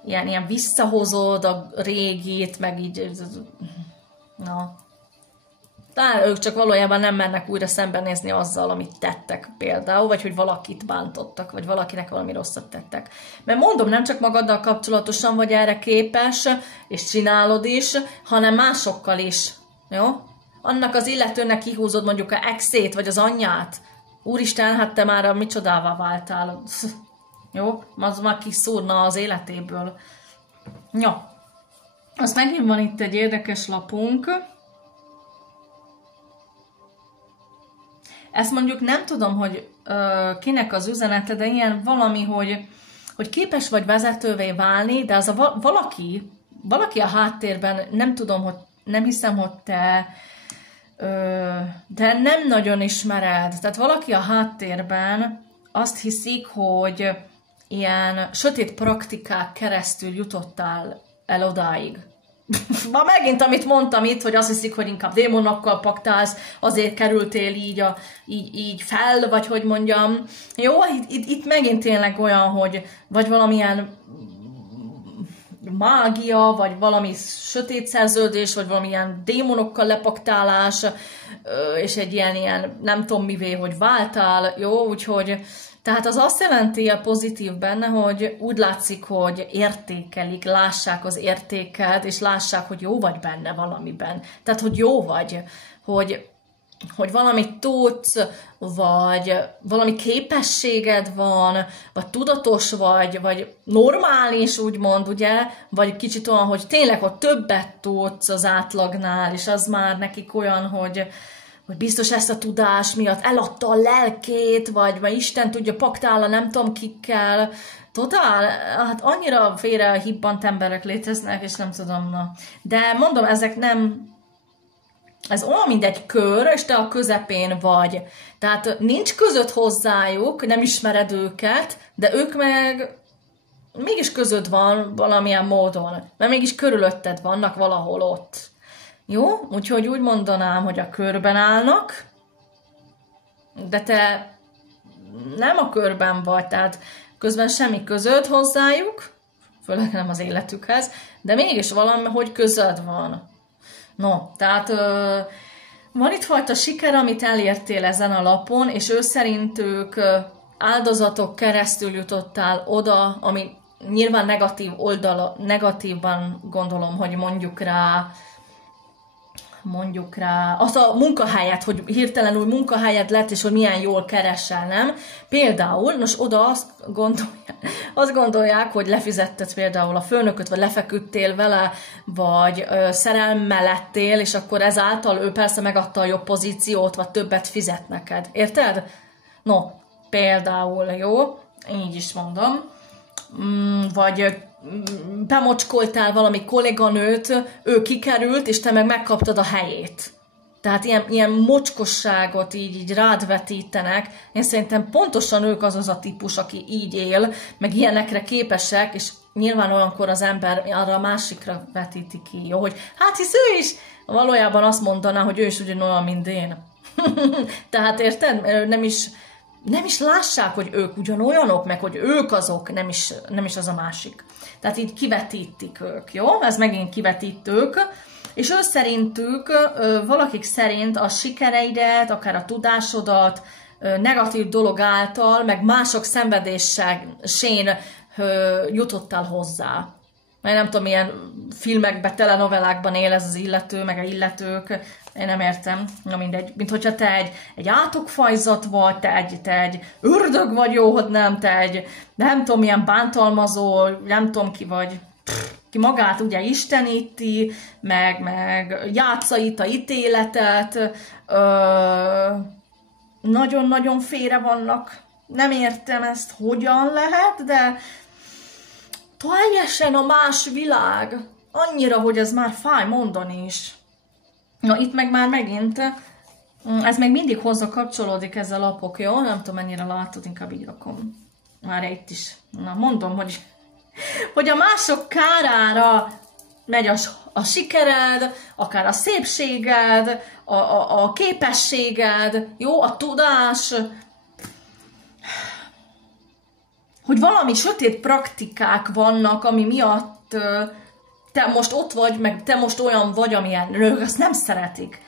ilyen visszahozod a régit, meg így... Tehát ők csak valójában nem mennek újra szembenézni azzal, amit tettek például, vagy hogy valakit bántottak, vagy valakinek valami rosszat tettek. Mert mondom, nem csak magaddal kapcsolatosan vagy erre képes, és csinálod is, hanem másokkal is. Jó? Annak az illetőnek kihúzod mondjuk a exét, vagy az anyját. Úristen, hát te már micsodává váltál. Jó? Az már kiszúrna az életéből. Ja. Azt megint van itt egy érdekes lapunk. Ezt mondjuk nem tudom, hogy kinek az üzenete, de ilyen valami, hogy képes vagy vezetővé válni, de az a valaki a háttérben, nem tudom, hogy nem hiszem, hogy te, de nem nagyon ismered. Tehát valaki a háttérben azt hiszik, hogy ilyen sötét praktikák keresztül jutottál el odáig. Ma megint, amit mondtam itt, hogy azt hiszik, hogy inkább démonokkal paktálsz, azért kerültél így fel, vagy hogy mondjam. Jó, itt megint tényleg olyan, hogy vagy valamilyen mágia, vagy valami sötét szerződés, vagy valamilyen démonokkal lepaktálás, és egy ilyen nem tudom mivé, hogy váltál, jó, úgyhogy tehát az azt jelenti a pozitív benne, hogy úgy látszik, hogy értékelik, lássák az értéked, és lássák, hogy jó vagy benne valamiben. Tehát, hogy jó vagy, hogy valamit tudsz, vagy valami képességed van, vagy tudatos vagy normális, úgymond, ugye? Vagy kicsit olyan, hogy tényleg, hogy többet tudsz az átlagnál, és az már nekik olyan, hogy biztos ezt a tudás miatt eladta a lelkét, vagy Isten tudja, paktál a nem tudom kikkel. Totál, hát annyira félre hibbant emberek léteznek, és nem tudom, De mondom, ezek nem Ez olyan, mint egy kör, és te a közepén vagy. Tehát nincs között hozzájuk, nem ismered őket, de ők meg mégis között van valamilyen módon, mert mégis körülötted vannak valahol ott. Jó? Úgyhogy úgy mondanám, hogy a körben állnak, de te nem a körben vagy, tehát közben semmi között hozzájuk, főleg nem az életükhez, de mégis valahogy közöd van. No, tehát van itt fajta siker, amit elértél ezen a lapon, és ő szerint ők áldozatok keresztül jutottál oda, ami nyilván negatív oldala, negatívban gondolom, hogy mondjuk rá az a munkahelyet, hogy hirtelen új munkahelyet lett, és hogy milyen jól keresel, nem? Például, most oda azt gondolják, hogy lefizetted például a főnököt, vagy lefeküdtél vele, vagy szerelme lettél, és akkor ezáltal ő persze megadta a jobb pozíciót, vagy többet fizet neked. Érted? No, például, jó? Így is mondom. Vagy bemocskoltál valami kolléganőt, ő kikerült, és te meg megkaptad a helyét. Tehát ilyen mocskosságot így rád vetítenek. Én szerintem pontosan ők az a típus, aki így él, meg ilyenekre képesek, és nyilván olyankor az ember arra a másikra vetíti ki, jó? Hogy hát hisz ő is valójában azt mondaná, hogy ő is ugyanolyan, mint én. Tehát érted? Nem is lássák, hogy ők ugyanolyanok, meg hogy ők azok, nem is az a másik. Tehát így kivetítik ők, jó? Ez megint kivetítők, és ő szerintük, valakik szerint a sikereidet, akár a tudásodat negatív dolog által, meg mások szenvedésén jutottál hozzá. Mert nem tudom, milyen filmekben, telenovelákban él ez az illető, meg a illetők, én nem értem, na mindegy. Mint hogyha te egy átokfajzat vagy, te egy ördög vagy, jó, hogy nem, nem tudom, milyen bántalmazó, nem tudom ki vagy, ki magát ugye isteníti, meg játsza itt a ítéletet, nagyon-nagyon félre vannak. Nem értem ezt, hogyan lehet, de teljesen a más világ. Annyira, hogy ez már fáj mondani is. Na, itt meg már megint, ez még mindig hozzá kapcsolódik ez a lapok, jó? Nem tudom, mennyire látod, inkább így rakom. Már itt is. Na, mondom, hogy a mások kárára megy a sikered, akár a szépséged, a képességed, jó? A tudás, hogy valami sötét praktikák vannak, ami miatt te most ott vagy, meg te most olyan vagy, amilyen nők, azt nem szeretik.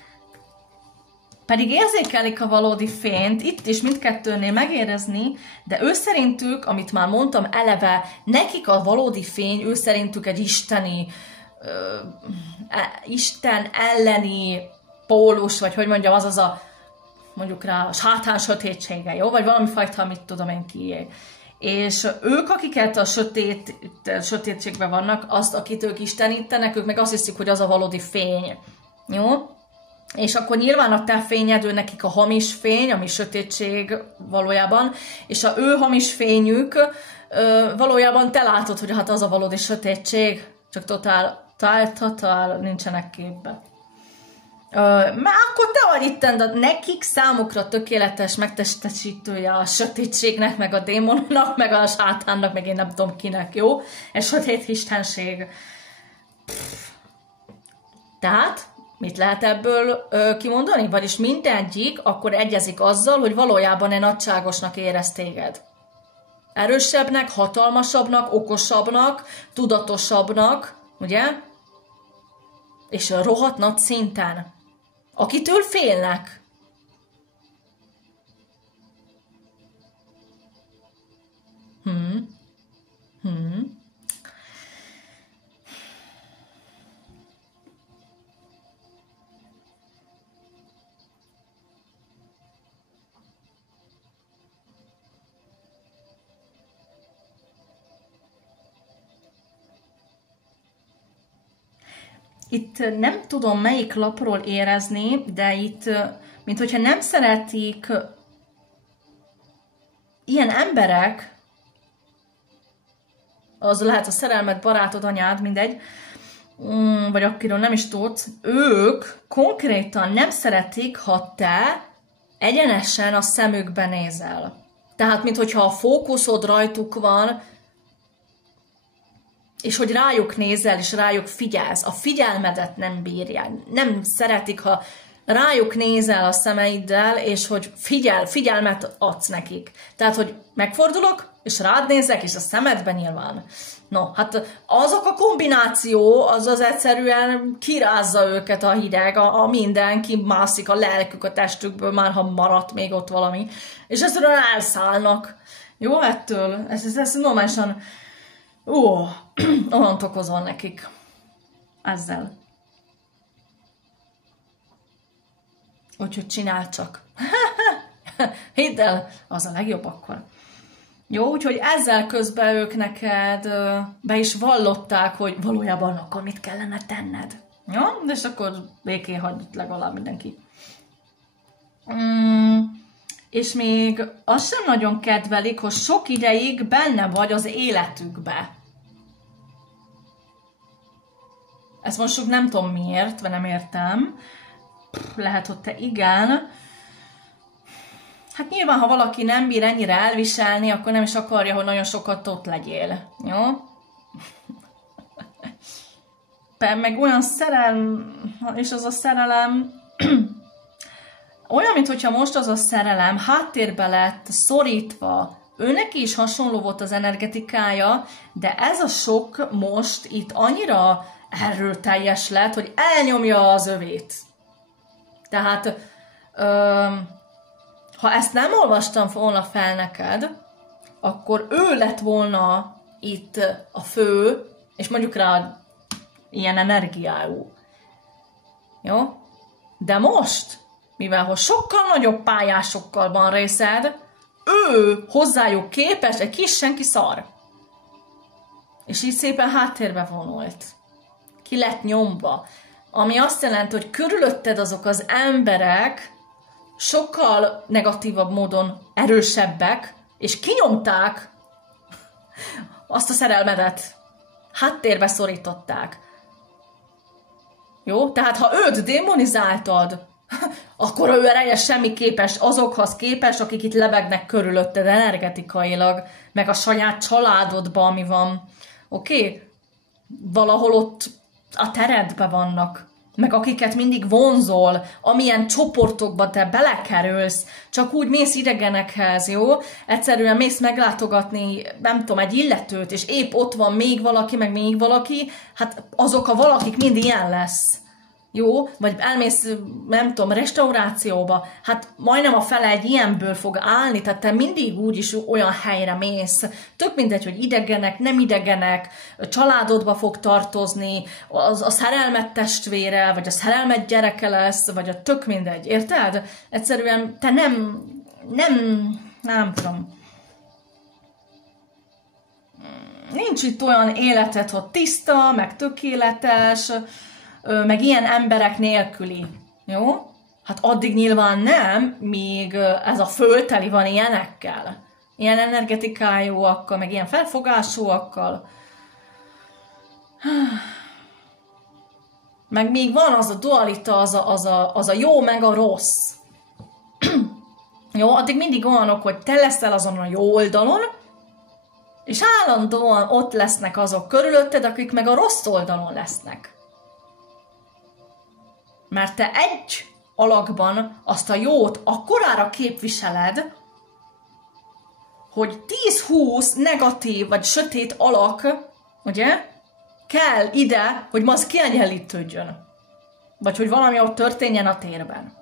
Pedig érzékelik a valódi fényt, itt is mindkettőnél megérezni, de ő szerintük, amit már mondtam eleve, nekik a valódi fény, ő szerintük egy Isten elleni pólus, vagy hogy mondjam, az a, mondjuk rá, a sátán sötétsége, jó? Vagy valami fajta, amit tudom én kié. És ők, akiket a sötétségben vannak, azt, akit ők istenítenek, ők meg azt hiszik, hogy az a valódi fény. Jó? És akkor nyilván a te fényed, ő nekik a hamis fény, ami sötétség valójában, és a ő hamis fényük valójában te látod, hogy hát az a valódi sötétség, csak totál nincsenek képbe. Mert akkor te vagy itten, de nekik számukra tökéletes megtestesítője a sötétségnek, meg a démonnak, meg a sátánnak, meg én nem tudom kinek, jó? Ez sötét istenség. Tehát, mit lehet ebből kimondani? Vagyis mindegyik akkor egyezik azzal, hogy valójában egy nagyságosnak érez téged. Erősebbnek, hatalmasabbnak, okosabbnak, tudatosabbnak, ugye? És rohadt nagy szinten. Akitől félnek. Itt nem tudom melyik lapról érezni, de itt, mint hogyha nem szeretik ilyen emberek, az lehet a szerelmed, barátod, anyád, mindegy, vagy akiről nem is tudsz, ők konkrétan nem szeretik, ha te egyenesen a szemükbe nézel. Tehát, minthogyha a fókuszod rajtuk van, és hogy rájuk nézel, és rájuk figyelsz. A figyelmedet nem bírják. Nem szeretik, ha rájuk nézel a szemeiddel, és hogy figyelmet adsz nekik. Tehát, hogy megfordulok, és rád nézek, és a szemedben nyilván. No, hát azok a kombináció, az egyszerűen kirázza őket a hideg, a minden, kimászik a lelkük a testükből, már ha maradt még ott valami. És egyszerűen elszállnak. Jó, ettől? Ez normálisan olyan okozol nekik. Ezzel. Úgyhogy csinál csak. Hidd el, az a legjobb akkor. Jó, úgyhogy ezzel közben ők neked be is vallották, hogy valójában akkor mit kellene tenned. Jó, és akkor békén hagy legalább mindenki. És még azt sem nagyon kedvelik, hogy sok ideig benne vagy az életükbe. Ezt most nem tudom miért, vagy nem értem. Lehet, hogy te igen. Hát nyilván, ha valaki nem bír ennyire elviselni, akkor nem is akarja, hogy nagyon sokat ott legyél. Jó? Meg olyan szerelem, és az a szerelem... olyan, mintha most az a szerelem háttérbe lett szorítva. Őnek is hasonló volt az energetikája, de ez a sok most itt annyira erőteljes lett, hogy elnyomja az övét. Tehát, ha ezt nem olvastam volna fel neked, akkor ő lett volna itt a fő, és mondjuk rá ilyen energiájú. Jó? De most, mivel hogy sokkal nagyobb pályásokkal van részed, ő hozzájuk képest egy kis senki szar. És így szépen háttérbe vonult. Ki lett nyomva. Ami azt jelenti, hogy körülötted azok az emberek sokkal negatívabb módon erősebbek, és kinyomták azt a szerelmedet. Háttérbe szorították. Jó? Tehát ha őt démonizáltad, akkor ő ereje semmi képes azokhoz képest, akik itt lebegnek körülötted energetikailag, meg a saját családodban, ami van. Oké? Valahol ott a teredben vannak, meg akiket mindig vonzol, amilyen csoportokba te belekerülsz, csak úgy mész idegenekhez, jó? Egyszerűen mész meglátogatni, nem tudom, egy illetőt, és épp ott van még valaki, meg még valaki, hát azok a valakik mind ilyen lesz. Jó? Vagy elmész, nem tudom, restaurációba, hát majdnem a fele egy ilyenből fog állni, tehát te mindig úgyis olyan helyre mész. Tök mindegy, hogy idegenek, nem idegenek, családodba fog tartozni, a szerelmet testvére, vagy a szerelmet gyereke lesz, vagy a tök mindegy, érted? Egyszerűen te nem tudom. Nincs itt olyan életed, hogy tiszta, meg tökéletes, meg ilyen emberek nélküli, jó? Hát addig nyilván nem, míg ez a föld teli van ilyenekkel. Ilyen energetikájúakkal, meg ilyen felfogásúakkal. Meg még van az a dualita, az a jó, meg a rossz. Jó, addig mindig olyanok, hogy te leszel azon a jó oldalon, és állandóan ott lesznek azok körülötted, akik meg a rossz oldalon lesznek. Mert te egy alakban azt a jót akkorára képviseled, hogy 10-20 negatív vagy sötét alak, ugye, kell ide, hogy ma az kiegyenlítődjön. Vagy hogy valami ott történjen a térben.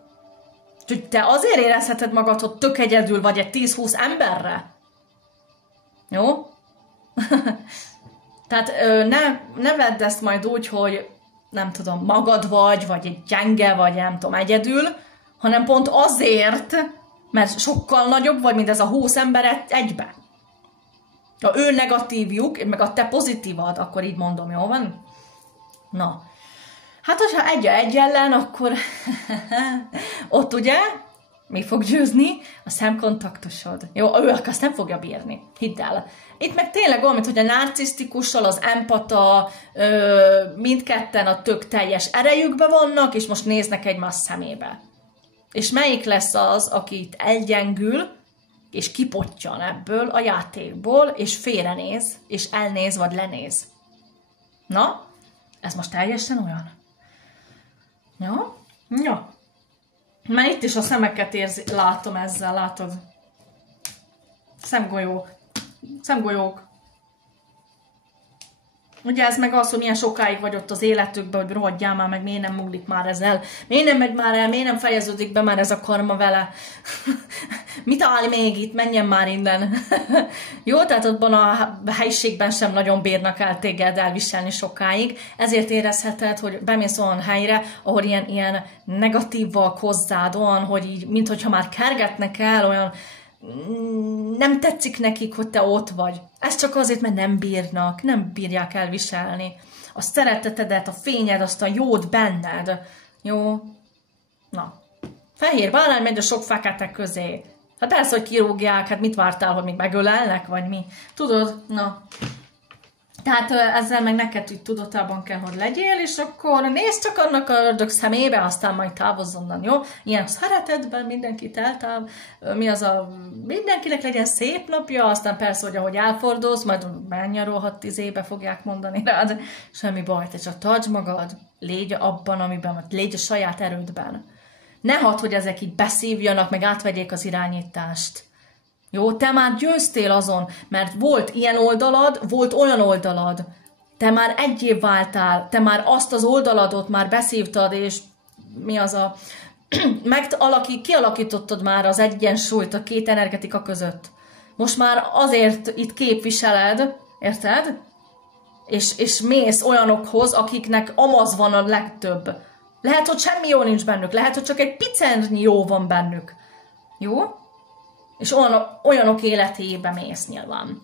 Úgyhogy te azért érezheted magad, hogy tök egyedül vagy egy 10-20 emberre. Jó? Tehát ne vedd ezt majd úgy, hogy nem tudom, magad vagy egy gyenge, vagy nem tudom, egyedül, hanem pont azért, mert sokkal nagyobb vagy, mint ez a 20 emberet egybe. Ha ő negatívjuk, meg a te pozitívad, akkor így mondom, jó van? Na. Hát, hogyha egy ellen, akkor ott ugye Mi fog győzni? A szemkontaktusod. Jó, ő azt nem fogja bírni. Hidd el. Itt meg tényleg olyan, mint hogy a narcisztikussal, az empata, mindketten a tök teljes erejükben vannak, és most néznek egymás szemébe. És melyik lesz az, aki itt elgyengül, és kipottyan ebből a játékból, és félrenéz, és elnéz, vagy lenéz. Na, ez most teljesen olyan. Ja? Ja. Mert itt is a szemeket látom ezzel, látod? Szemgolyók. Szemgolyók. Ugye ez meg az, hogy milyen sokáig vagy ott az életükben, hogy rohadjál már meg, miért nem múlik már ez el, miért nem megy már el, miért nem fejeződik be már ez a karma vele. Mit áll még itt, menjen már innen. Jó, tehát abban a helyiségben sem nagyon bírnak el téged elviselni sokáig, ezért érezheted, hogy bemész olyan helyre, ahol ilyen negatívak hozzád, olyan, hogy így, minthogyha már kergetnek el, olyan nem tetszik nekik, hogy te ott vagy. Ez csak azért, mert nem bírnak, nem bírják elviselni. A szeretetedet, a fényed, azt a jót benned. Jó? Na. Fehér bárány megy a sok fekete közé. Hát persze, hogy kirúgják, hát mit vártál, hogy még megölelnek, vagy mi? Tudod? Na. Tehát ezzel meg neked így tudatában kell, hogy legyél, és akkor nézd csak annak a ördög szemébe, aztán majd távozz onnan, jó? Ilyen szeretetben mindenkit eltáv, mindenkinek legyen szép napja, aztán persze, hogy ahogy elfordulsz, majd menj a rohadt 10 éve fogják mondani rád, semmi baj, te csak tartsd magad, légy abban, amiben, légy a saját erődben. Ne hadd, hogy ezek így beszívjanak, meg átvegyék az irányítást. Jó, te már győztél azon, mert volt ilyen oldalad, volt olyan oldalad. Te már egy év váltál, te már azt az oldaladot már beszívtad, és mi az a... kialakítottad már az egyensúlyt a két energetika között. Most már azért itt képviseled, érted? És mész olyanokhoz, akiknek amaz van a legtöbb. Lehet, hogy semmi jó nincs bennük, lehet, hogy csak egy picennyi jó van bennük. Jó? És olyanok életébe mész nyilván.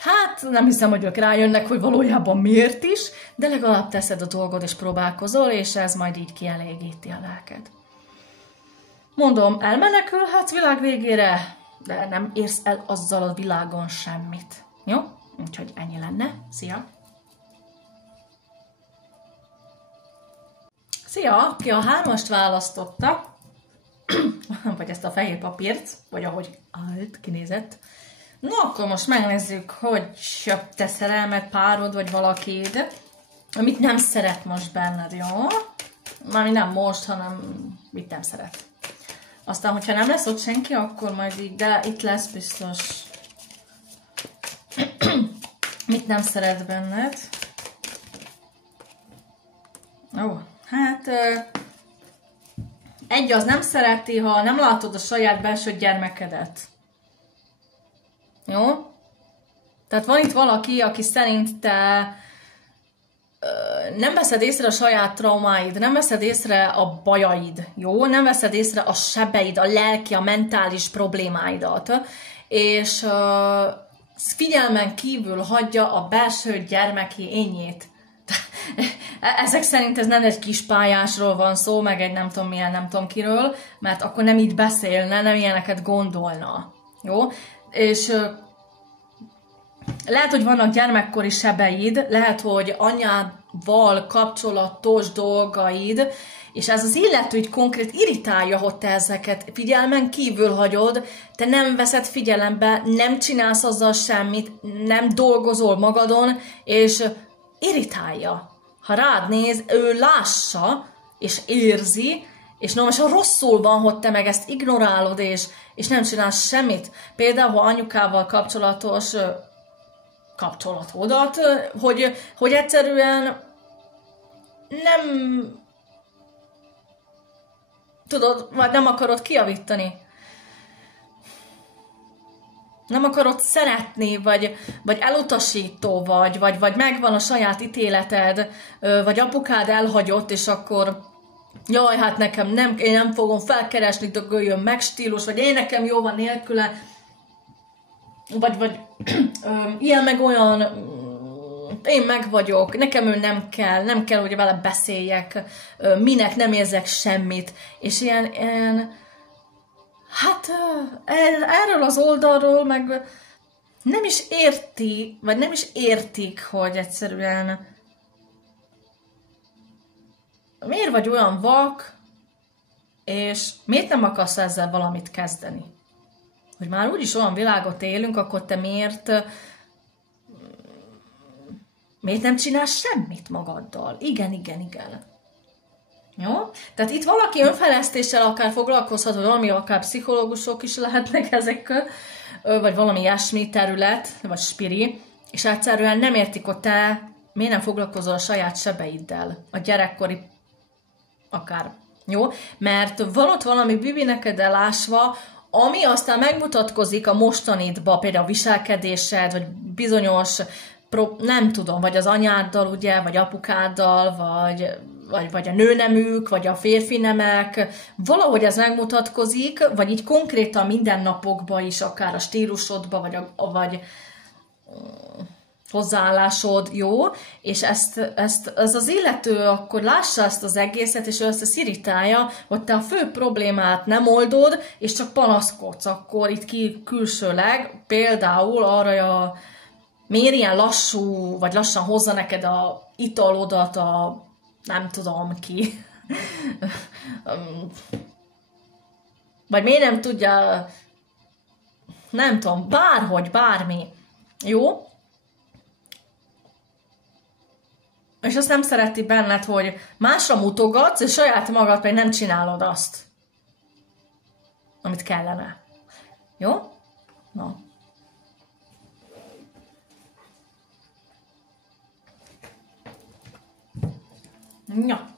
Hát nem hiszem, hogy ők rájönnek, hogy valójában miért is, de legalább teszed a dolgod és próbálkozol, és ez majd így kielégíti a lelked. Mondom, elmenekülhetsz világ végére, de nem érsz el azzal a világon semmit. Jó? Úgyhogy ennyi lenne. Szia! Szia! Aki a 3-ast választotta, vagy ezt a fehér papírt, vagy ahogy állt, kinézett. No, akkor most megnézzük, hogy te szerelmed, párod, vagy valakid, amit nem szeret most benned, jó? Mármint nem most, hanem mit nem szeret. Aztán, hogyha nem lesz ott senki, akkor majd így, de itt lesz biztos. Mit nem szeret benned? Ó, hát... Egy az nem szereti, ha nem látod a saját belső gyermekedet. Jó? Tehát van itt valaki, aki szerint te nem veszed észre a saját traumáid, nem veszed észre a bajaid, jó? Nem veszed észre a sebeid, a lelki, a mentális problémáidat, és figyelmen kívül hagyja a belső gyermeki énjét. Ezek szerint ez nem egy kis pályásról van szó, meg egy nem tudom milyen, nem tudom kiről, mert akkor nem így beszélne, nem ilyeneket gondolna. Jó? És lehet, hogy vannak gyermekkori sebeid, lehet, hogy anyádval kapcsolatos dolgaid, és ez az illető így konkrét irritálja, hogy te ezeket figyelmen kívül hagyod, te nem veszed figyelembe, nem csinálsz azzal semmit, nem dolgozol magadon, és irritálja. Ha rád néz, ő lássa, és érzi, és most ha rosszul van, hogy te meg ezt ignorálod, és nem csinálsz semmit. Például anyukával kapcsolatos kapcsolatodat, hogy egyszerűen nem tudod, vagy nem akarod kijavítani. Nem akarod szeretni, vagy elutasító vagy megvan a saját ítéleted, vagy apukád elhagyott, és akkor jaj, hát nekem én nem fogom felkeresni, dögöljön meg stílus, vagy én nekem jó van nélküle, vagy ilyen meg olyan, én meg vagyok, nekem ő nem kell, hogy vele beszéljek, minek nem érzek semmit, és ilyen Hát erről az oldalról meg nem is érti, vagy nem is értik, hogy egyszerűen miért vagy olyan vak, és miért nem akarsz ezzel valamit kezdeni? Hogy már úgyis olyan világot élünk, akkor te miért nem csinálsz semmit magaddal? Igen. Jó? Tehát itt valaki önfejlesztéssel akár foglalkozhat, vagy valami, akár pszichológusok is lehetnek ezekkel, vagy valami ilyesmi terület, vagy spiri, és egyszerűen nem értik, hogy te miért nem foglalkozol a saját sebeiddel, a gyerekkori akár. Jó? Mert van ott valami bibi neked elásva, ami aztán megmutatkozik a mostanitba, például a viselkedésed, vagy bizonyos, nem tudom, vagy az anyáddal, ugye, vagy apukáddal, vagy a nőneműk, vagy a férfi nemek, valahogy ez megmutatkozik, vagy így konkrétan mindennapokban is, akár a stílusodban, vagy hozzáállásod, jó, és ez az illető akkor lássa ezt az egészet, és ő ezt irritálja, hogy te a fő problémát nem oldod, és csak panaszkodsz, akkor itt külsőleg, például arra, miért ilyen lassú, vagy lassan hozza neked a italodat a nem tudom ki, vagy miért nem tudja, nem tudom, bármi, jó? És azt nem szereti benned, hogy másra mutogatsz, és saját magad pedig nem csinálod azt, amit kellene. Jó? No. Ja.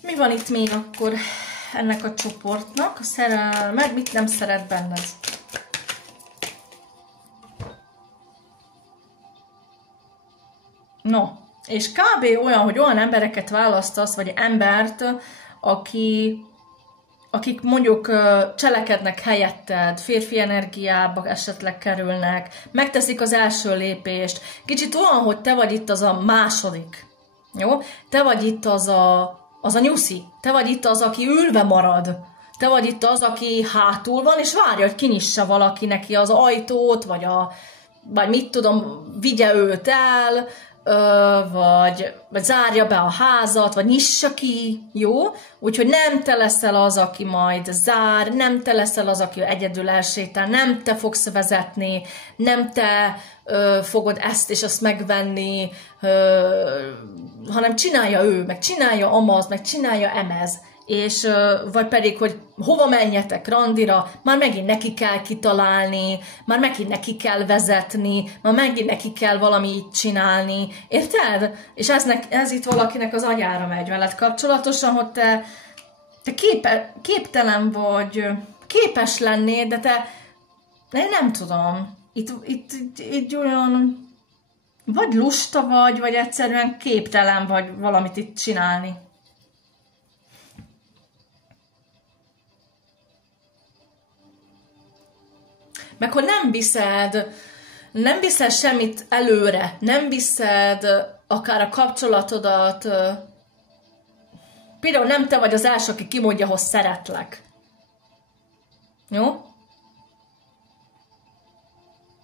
Mi van itt még akkor ennek a csoportnak? A szerelmed, mit nem szeret benned? No, és kb. Olyan, hogy olyan embereket választasz, vagy embert, akik mondjuk cselekednek helyetted, férfi energiába esetleg kerülnek, megteszik az első lépést. Kicsit olyan, hogy te vagy itt az a második. Jó? Te vagy itt az a nyuszi. Te vagy itt az, aki ülve marad. Te vagy itt az, aki hátul van, és várja, hogy kinyissa valaki neki az ajtót, vagy mit tudom, vigye őt el, vagy zárja be a házat, vagy nyissa ki, jó? Úgyhogy nem te leszel az, aki majd zár, nem te leszel az, aki egyedül elsétál, nem te fogsz vezetni, nem te fogod ezt és azt megvenni, hanem csinálja ő, meg csinálja amaz, meg csinálja emez. És vagy pedig, hogy hova menjetek randira, már megint neki kell kitalálni, már megint neki kell vezetni, már megint neki kell valamit csinálni, érted? És ez itt valakinek az agyára megy veled kapcsolatosan, hogy te képtelen vagy, képes lennél, de te nem tudom, itt olyan vagy lusta vagy egyszerűen képtelen vagy valamit itt csinálni. Meg hogy nem viszed semmit előre, nem viszed akár a kapcsolatodat, például nem te vagy az első, aki kimondja, hogy szeretlek. Jó?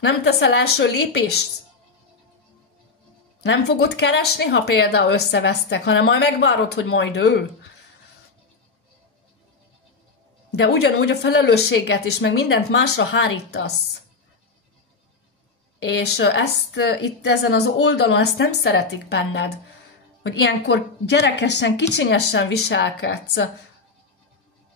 Nem teszel első lépést? Nem fogod keresni, ha például összevesztek, hanem majd megvárod, hogy majd ő. De ugyanúgy a felelősséget is, meg mindent másra hárítasz. És ezt itt ezen az oldalon, ezt nem szeretik benned. Hogy ilyenkor gyerekesen, kicsinyesen viselkedsz.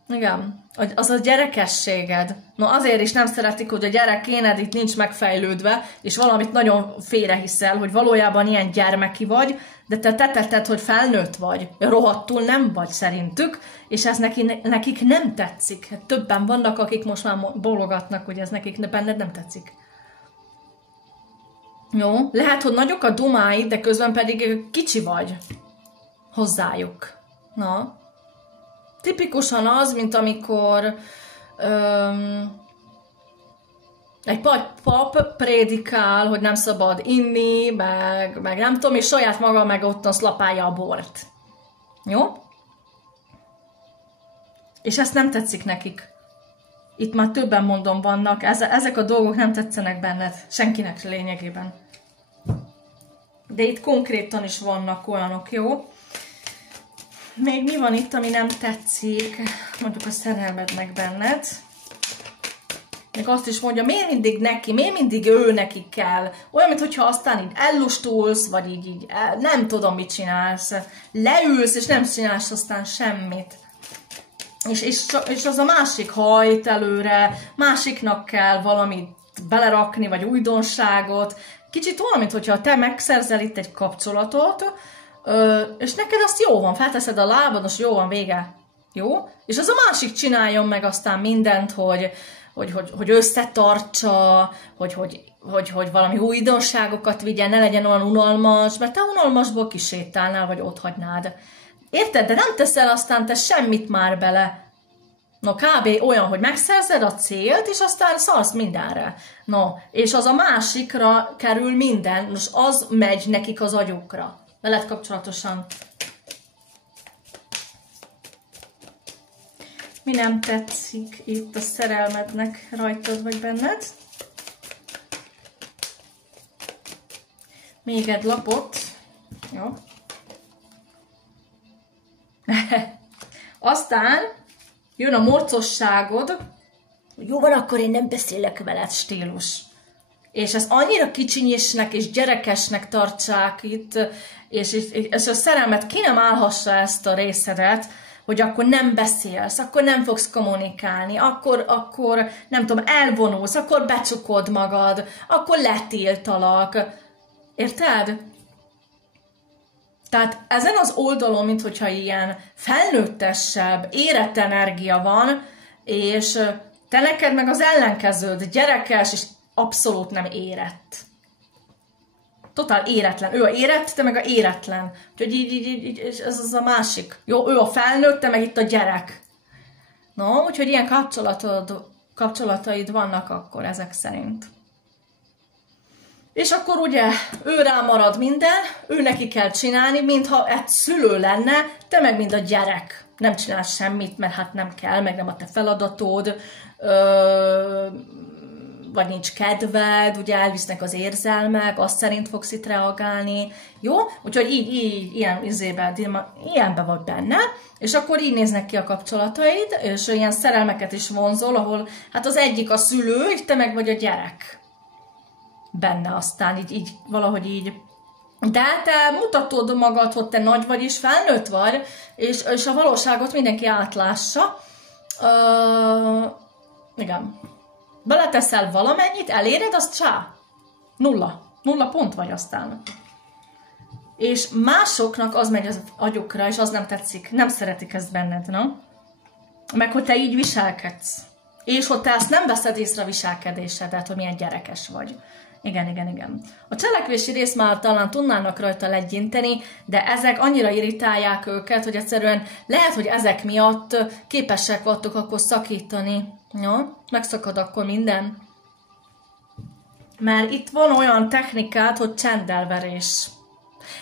Igen, az a gyerekességed. No azért is nem szeretik, hogy a gyerekéned itt nincs megfejlődve, és valamit nagyon félrehiszel, hogy valójában ilyen gyermeki vagy, de te tetted, hogy felnőtt vagy. Rohadtul nem vagy szerintük, és ez nekik nem tetszik. Hát többen vannak, akik most már bólogatnak, hogy ez nekik benned nem tetszik. Jó, lehet, hogy nagyok a dumáid, de közben pedig kicsi vagy hozzájuk. Na. Tipikusan az, mint amikor egy pap prédikál, hogy nem szabad inni, meg nem tudom, és saját maga meg ottan szlapálja a bort. Jó? És ezt nem tetszik nekik. Itt már többen mondom vannak, ezek a dolgok nem tetszenek benned, senkinek lényegében. De itt konkrétan is vannak olyanok, jó? Még mi van itt, ami nem tetszik, mondjuk a szerelmednek benned? Még azt is mondja, miért mindig neki, miért mindig ő neki kell? Olyan, mintha aztán így ellustulsz, vagy így nem tudom, mit csinálsz. Leülsz, és nem csinálsz aztán semmit. És az a másik hajt előre, másiknak kell valamit belerakni, vagy újdonságot. Kicsit olyan, mintha te megszerzel itt egy kapcsolatot, és neked azt jó van, felteszed a lábad, és jó van, vége. Jó? És az a másik csináljon meg aztán mindent, hogy összetartsa, hogy valami újdonságokat vigyen, ne legyen olyan unalmas, mert te unalmasból kisétálnál, vagy otthagynád. Érted? De nem teszel aztán te semmit már bele. No, kb. Olyan, hogy megszerzed a célt, és aztán szarsz mindenre. No, és az a másikra kerül minden, most az megy nekik az agyukra. Veled kapcsolatosan. Mi nem tetszik itt a szerelmednek rajtad vagy benned? Még egy lapot. Jó. Aztán jön a morcosságod, hogy jó van, akkor én nem beszélek veled stílus. És ezt annyira kicsinyisnek és gyerekesnek tartsák itt, és a szerelmet ki nem állhassa ezt a részedet, hogy akkor nem beszélsz, akkor nem fogsz kommunikálni, akkor nem tudom, elvonulsz, akkor becsukod magad, akkor letiltalak. Érted? Tehát ezen az oldalon, minthogyha ilyen felnőttesebb, érett energia van, és te neked meg az ellenkeződ, gyerekes, és abszolút nem érett. Totál éretlen. Ő a érett, te meg a éretlen. Úgyhogy így ez az a másik. Jó, ő a felnőtt, te meg itt a gyerek. No, úgyhogy ilyen kapcsolataid vannak akkor ezek szerint. És akkor ugye ő rá marad minden, ő neki kell csinálni, mintha egy szülő lenne, te meg mind a gyerek. Nem csinálsz semmit, mert hát nem kell, meg nem a te feladatod, vagy nincs kedved, ugye elvisznek az érzelmek, azt szerint fogsz itt reagálni, jó? Úgyhogy így ilyenben vagy benne, és akkor így néznek ki a kapcsolataid, és ilyen szerelmeket is vonzol, ahol hát az egyik a szülő, és te meg vagy a gyerek benne aztán, így valahogy így. De te mutatod magad, hogy te nagy vagy és felnőtt vagy, és a valóságot mindenki átlássa. Igen. Beleteszel valamennyit, eléred, azt csá. Nulla pont vagy aztán. És másoknak az megy az agyukra, és az nem tetszik. Nem szeretik ezt benned, no? Meg hogy te így viselkedsz. És hogy te ezt nem veszed észre a viselkedésedet, hogy milyen gyerekes vagy. Igen. A cselekvési rész már talán tudnának rajta legyinteni, de ezek annyira irritálják őket, hogy egyszerűen lehet, hogy ezek miatt képesek voltak akkor szakítani. Ja, megszakad akkor minden. Mert itt van olyan technikát, hogy csendelverés.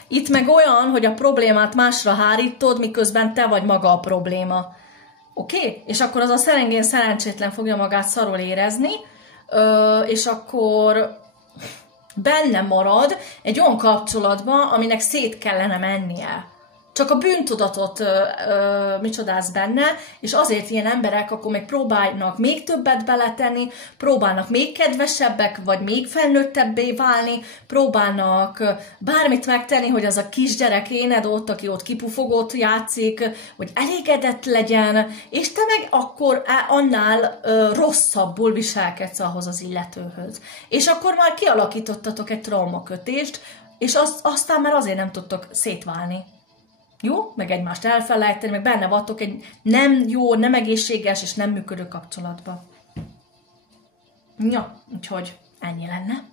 Itt meg olyan, hogy a problémát másra hárítod, miközben te vagy maga a probléma. Oké? És akkor az a szerengén szerencsétlen fogja magát szarul érezni, és akkor benne marad egy olyan kapcsolatban, aminek szét kellene mennie. Csak a bűntudatot micsodász benne, és azért ilyen emberek akkor még próbálnak még többet beletenni, próbálnak még kedvesebbek, vagy még felnőttebbé válni, próbálnak bármit megtenni, hogy az a kisgyerek éned ott, aki ott kipufogót játszik, hogy elégedett legyen, és te meg akkor annál rosszabbul viselkedsz ahhoz az illetőhöz. És akkor már kialakítottatok egy traumakötést, és aztán már azért nem tudtok szétválni. Jó? Meg egymást elfelejteni, meg benne vagytok egy nem jó, nem egészséges és nem működő kapcsolatban. Ja, úgyhogy ennyi lenne.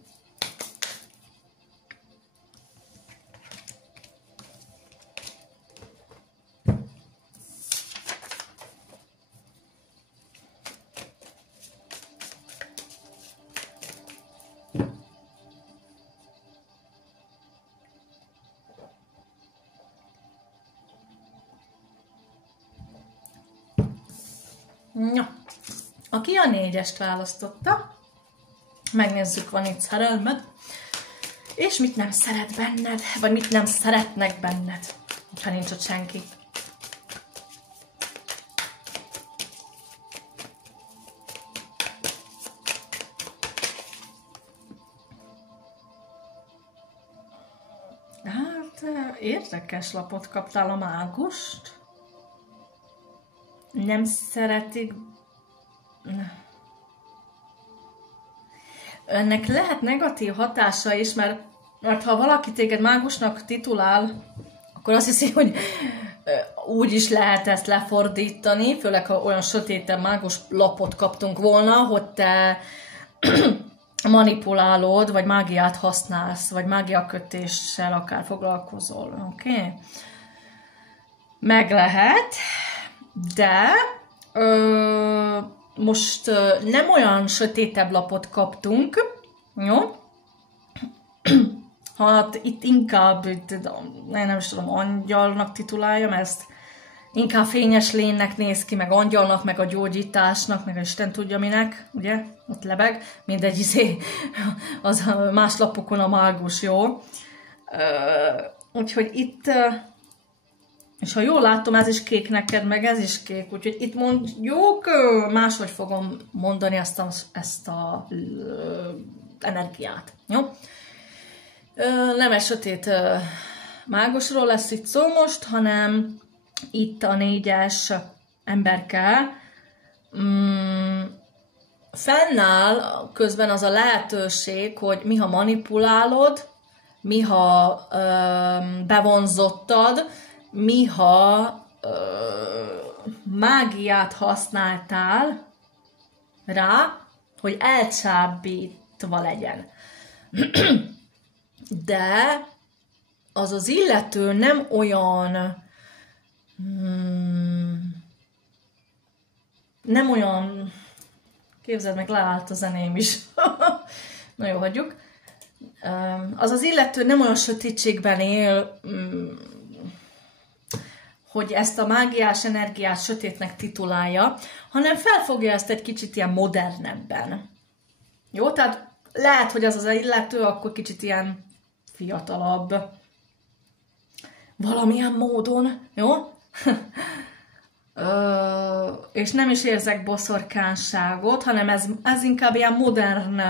Ja. Aki a 4-est választotta, megnézzük, van itt szerelmed, és mit nem szeret benned, vagy mit nem szeretnek benned, ha nincs ott senki. Hát, érdekes lapot kaptál, a mágust. Nem szeretik... Ennek lehet negatív hatása is, mert ha valaki téged mágusnak titulál, akkor azt hiszi, hogy úgy is lehet ezt lefordítani, főleg ha olyan sötéten mágus lapot kaptunk volna, hogy te manipulálod, vagy mágiát használsz, vagy mágiakötéssel akár foglalkozol, oké? Okay? Meg lehet, de most nem olyan sötétebb lapot kaptunk, jó? Hát itt inkább, nem is tudom, angyalnak tituláljam ezt, inkább fényes lénynek néz ki, meg angyalnak, meg a gyógyításnak, meg Isten tudja minek, ugye? Ott lebeg, mindegy, az más lapokon a mágus, jó? Úgyhogy itt, és ha jól látom, ez is kék neked, meg ez is kék, úgyhogy itt mondjuk, máshogy fogom mondani ezt a energiát, jó? Nem egy sötét mágusról lesz itt szó most, hanem itt a 4-es emberke fennáll közben az a lehetőség, hogy miha manipulálod, miha bevonzottad, miha mágiát használtál rá, hogy elcsábítva legyen. De az illető nem olyan képzeld meg, leállt a zeném is. Na jó, hagyjuk. Az illető nem olyan sötétségben él, hogy ezt a mágiás energiát sötétnek titulálja, hanem felfogja ezt egy kicsit ilyen modernebben. Jó, tehát lehet, hogy az illető akkor kicsit ilyen fiatalabb. Valamilyen módon, jó? És nem is érzek boszorkánságot, hanem ez inkább ilyen modern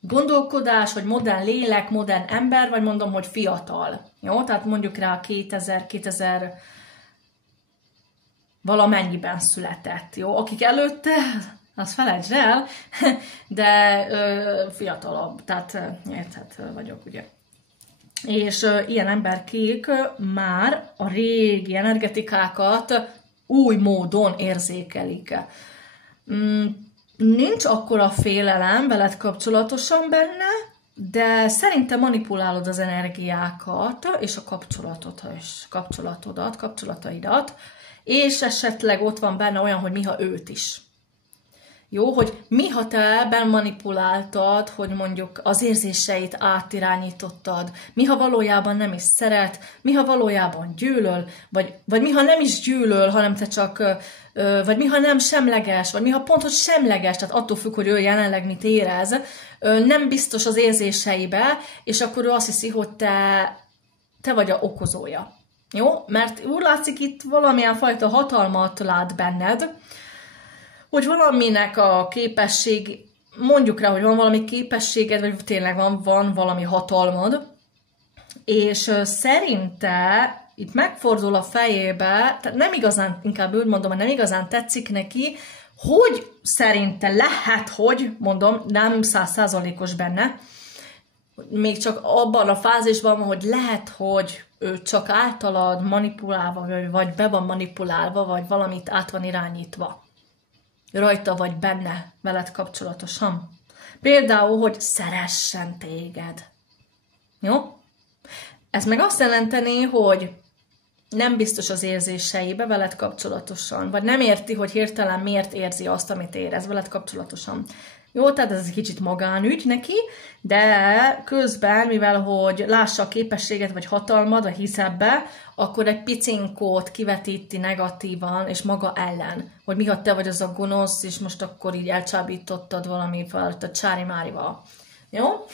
gondolkodás, vagy modern lélek, modern ember, vagy mondom, hogy fiatal. Jó? Tehát mondjuk rá 2000 valamennyiben született. Jó? Akik előtte, azt felejtsd el, de fiatalabb, tehát érthető vagyok, ugye. És ilyen emberkék már a régi energetikákat új módon érzékelik. Nincs akkora félelem veled kapcsolatosan benne, de szerintem manipulálod az energiákat, és a kapcsolataidat, és esetleg ott van benne olyan, hogy miha őt is. Jó, hogy miha te bemanipuláltad, hogy mondjuk az érzéseit átirányítottad, miha valójában nem is szeret, miha valójában gyűlöl, vagy miha nem is gyűlöl, hanem te csak, vagy miha nem semleges, vagy miha pont, hogy semleges, tehát attól függ, hogy ő jelenleg mit érez, nem biztos az érzéseibe, és akkor ő azt hiszi, hogy te vagy a okozója. Jó? Mert úgy látszik, itt valamilyen fajta hatalmat lát benned, hogy valaminek a képesség, mondjuk rá, hogy van valami képességed, vagy tényleg van valami hatalmad, és szerinte itt megfordul a fejébe, tehát nem igazán, inkább úgy mondom, hogy nem igazán tetszik neki, hogy szerinte lehet, hogy, mondom, nem 100%-os benne, még csak abban a fázisban van, hogy lehet, hogy ő csak általad manipulálva, vagy be van manipulálva, vagy valamit át van irányítva. Rajta vagy benne, veled kapcsolatosan. Például, hogy szeressen téged. Jó? Ez meg azt jelenteni, hogy nem biztos az érzéseibe veled kapcsolatosan, vagy nem érti, hogy hirtelen miért érzi azt, amit érez veled kapcsolatosan. Jó, tehát ez egy kicsit magánügy neki, de közben, mivel hogy lássa a képességet vagy hatalmad, vagy hisz ebbe, akkor egy picinkót kivetíti negatívan, és maga ellen. Hogy miha te vagy az a gonosz, és most akkor így elcsábítottad valamivel, a csári-márival. Jó?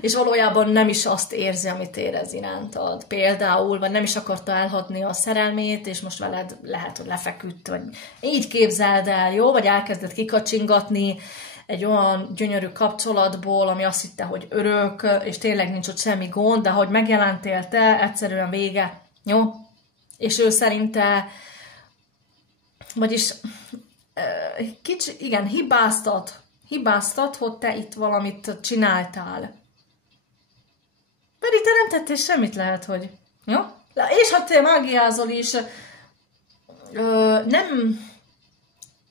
És valójában nem is azt érzi, amit érez irántad. Például, vagy nem is akarta elhatni a szerelmét, és most veled lehet, hogy lefeküdt, vagy így képzeld el, jó? Vagy elkezdett kikacsingatni egy olyan gyönyörű kapcsolatból, ami azt hitte, hogy örök, és tényleg nincs ott semmi gond, de hogy megjelentél te, egyszerűen vége. Jó? És ő szerinte, vagyis igen, hibáztat, hogy te itt valamit csináltál. Pedig te nem tettél semmit, lehet, hogy. Jó? És ha te mágiázol is,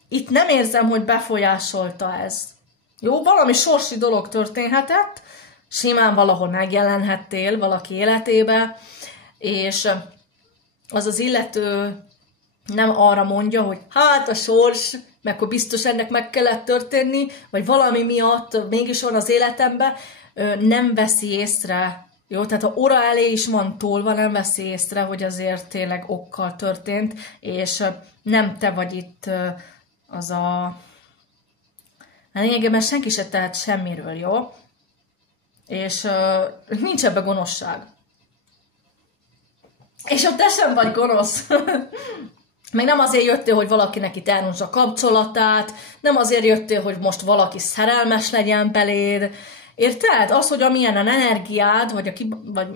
itt nem érzem, hogy befolyásolta ez. Jó? Valami sorsi dolog történhetett, simán valahol megjelenhettél valaki életébe, és az illető nem arra mondja, hogy hát a sors, meg akkor biztos ennek meg kellett történni, vagy valami miatt mégis van az életemben, nem veszi észre. Jó, tehát ha óra elé is van tolva, nem veszi észre, hogy azért tényleg okkal történt, és nem te vagy itt az a... Lényegében senki se tehet semmiről, jó? És nincs ebbe gonoszság. És ott te sem vagy gonosz. Meg nem azért jöttél, hogy valakinek itt elrontsa a kapcsolatát, nem azért jöttél, hogy most valaki szerelmes legyen beléd. Érted? Az, hogy amilyen energiád, vagy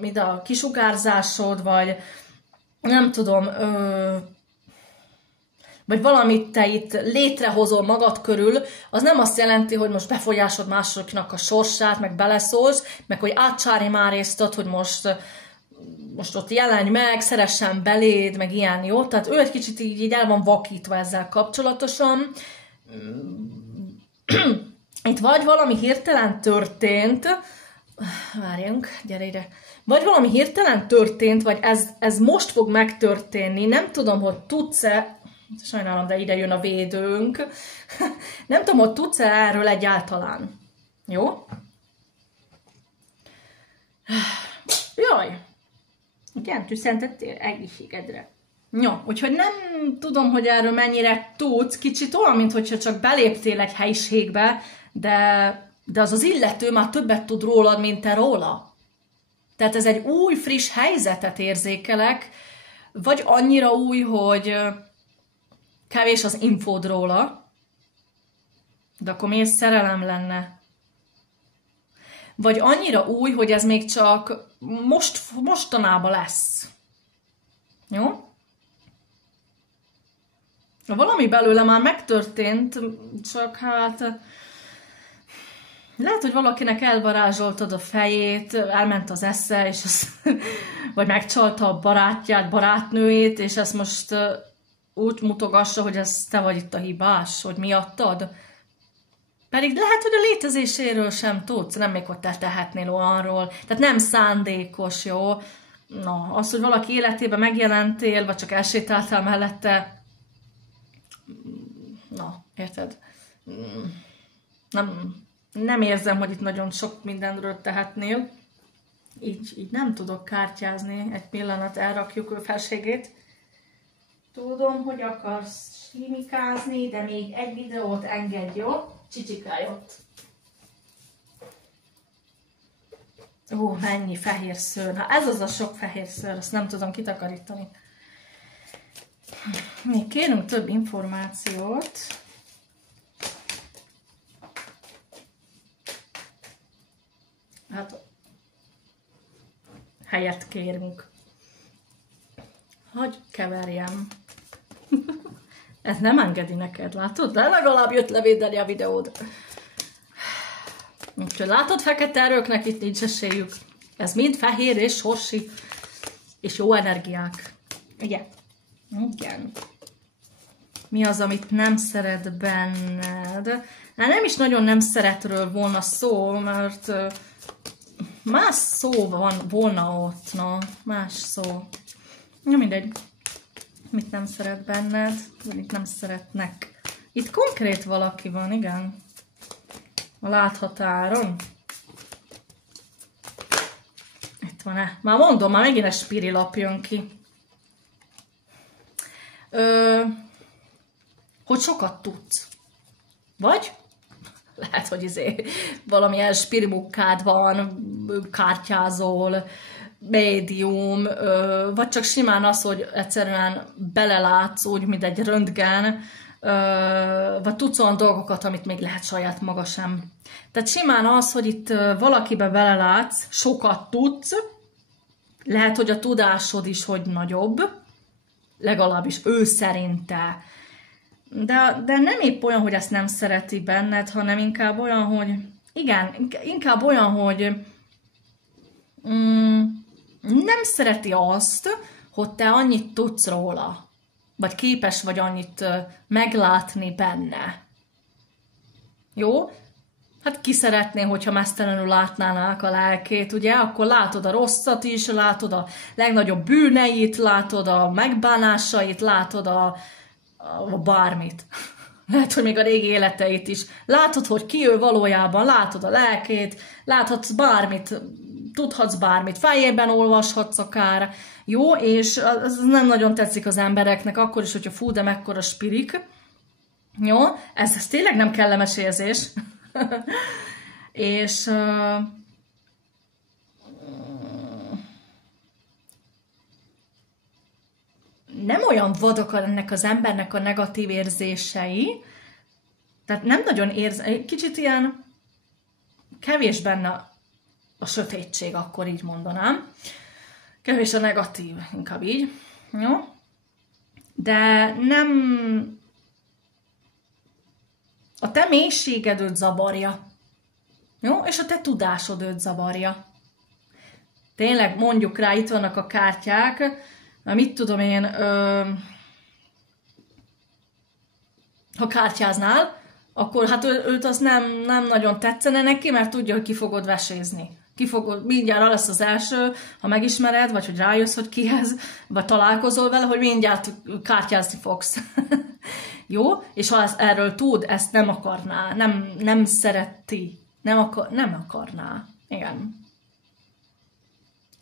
mit a kisugárzásod, vagy nem tudom, vagy valamit te itt létrehozol magad körül, az nem azt jelenti, hogy most befolyásod másoknak a sorsát, meg beleszólsz, meg hogy átcsári-máréztad, hogy most ott jelenj meg, szeressen beléd, meg ilyen, jó? Tehát ő egy kicsit így el van vakítva ezzel kapcsolatosan. Itt vagy valami hirtelen történt, várjunk, gyere ide. Vagy valami hirtelen történt, vagy ez most fog megtörténni, nem tudom, hogy tudsz-e, sajnálom, de ide jön a védőnk, nem tudom, hogy tudsz-e erről egyáltalán. Jó? Jaj! Igen, tüsszentettél egészségedre. Jó, úgyhogy nem tudom, hogy erről mennyire tudsz, kicsit olyan, mintha csak beléptél egy helyiségbe, de az illető már többet tud rólad, mint te róla. Tehát ez egy új, friss helyzetet érzékelek, vagy annyira új, hogy kevés az infód róla, de akkor miért szerelem lenne? Vagy annyira új, hogy ez még csak mostanában lesz. Jó? Valami belőle már megtörtént, csak hát lehet, hogy valakinek elvarázsoltad a fejét, elment az esze, és vagy megcsalta a barátját, barátnőjét, és ezt most úgy mutogassa, hogy ez te vagy itt a hibás, hogy miattad. Pedig lehet, hogy a létezéséről sem tudsz, nem még hogy te tehetnél olyanról. Tehát nem szándékos, jó? Na, az, hogy valaki életében megjelentél, vagy csak elsétáltál mellette, na, érted? Nem érzem, hogy itt nagyon sok mindenről tehetnél. Így nem tudok kártyázni. Egy pillanat, elrakjuk ő felségét. Tudom, hogy akarsz simikázni, de még egy videót engedj, jó? Csicsikálj ott. Ó, mennyi fehér szőr. Ha ez az a sok fehér szőr, azt nem tudom kitakarítani. Még kérünk több információt. Hát, helyet kérünk. Hogy keverjem. Ez nem engedi neked, látod? De legalább jött levédeni a videód. Úgyhogy látod, fekete erőknek itt nincs esélyük. Ez mind fehér és sorsi. És jó energiák. Igen. Igen. Mi az, amit nem szeret benned? Hát nem is nagyon nem szeretről volna szó, mert más szó volna ott, no. Más szó. Ja, mindegy. Mit nem szeret benned, vagy mit nem szeretnek Itt konkrét valaki van, igen. A láthatáron. Itt van-e? Már mondom, már megint egy spirilap jön ki. Hogy sokat tudsz. Vagy? Lehet, hogy valamilyen spirimunkád van, kártyázol, médium, vagy csak simán az, hogy egyszerűen belelátsz úgy, mint egy röntgen, vagy tudsz olyan dolgokat, amit még lehet saját maga sem. Tehát simán az, hogy itt valakibe belelátsz, sokat tudsz, lehet, hogy a tudásod is, hogy nagyobb, legalábbis ő szerinte. De nem épp olyan, hogy ezt nem szereti benned, hanem inkább olyan, hogy igen, inkább olyan, hogy nem szereti azt, hogy te annyit tudsz róla, vagy képes vagy annyit meglátni benne. Jó? Hát ki szeretné, hogyha mesztelenül látnának a lelkét, ugye? Akkor látod a rosszat is, látod a legnagyobb bűneit, látod a megbánásait, látod a bármit. Lehet, hogy még a régi életeit is. Látod, hogy ki ő valójában, látod a lelkét, láthatsz bármit, tudhatsz bármit, fejében olvashatsz akár. Jó, és ez nem nagyon tetszik az embereknek, akkor is, hogyha fú, de mekkora spirik. Jó, ez tényleg nem kellemes érzés. És nem olyan vadak ennek az embernek a negatív érzései, tehát nem nagyon kicsit ilyen kevés benne a sötétség, akkor így mondanám. Kevés a negatív, inkább így. Jó? De nem a te mélységed őt zavarja. Jó? És a te tudásod őt zavarja. Tényleg, mondjuk rá, itt vannak a kártyák, mit tudom én, ha kártyáznál, akkor hát őt az nem nagyon tetszene neki, mert tudja, hogy ki fogod vesézni. Mindjárt lesz az első, ha megismered, vagy hogy rájössz, hogy kihez, vagy találkozol vele, hogy mindjárt kártyázni fogsz. Jó? És ha erről tud, ezt nem akarná, nem szereti, nem akarná. Igen.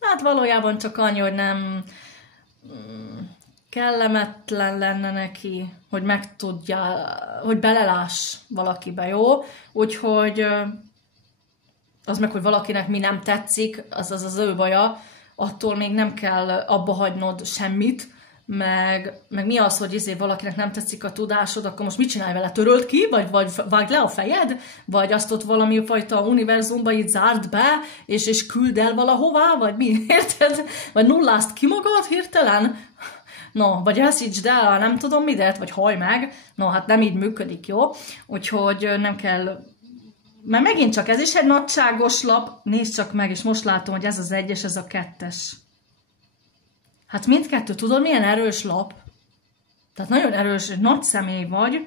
Hát valójában csak annyi, hogy nem kellemetlen lenne neki, hogy megtudja, hogy beleláss valakibe, jó? Úgyhogy az meg, hogy valakinek mi nem tetszik, az ő baja, attól még nem kell abba hagynod semmit, meg mi az, hogy valakinek nem tetszik a tudásod, akkor most mit csinálj vele? Töröld ki? Vagy vágd le a fejed? Vagy azt ott valami fajta univerzumba így zárd be, és küld el valahová? Vagy mi? Érted? Vagy nullázd ki magad hirtelen? No, vagy elszítsd el, nem tudom midet, vagy hajj meg. No, hát nem így működik, jó? Úgyhogy nem kell. Mert megint csak ez is egy nagyságos lap. Nézd csak meg, és most látom, hogy ez az 1-es, ez a 2-es. Hát mindkettő, tudod, milyen erős lap? Tehát nagyon erős, nagy személy vagy,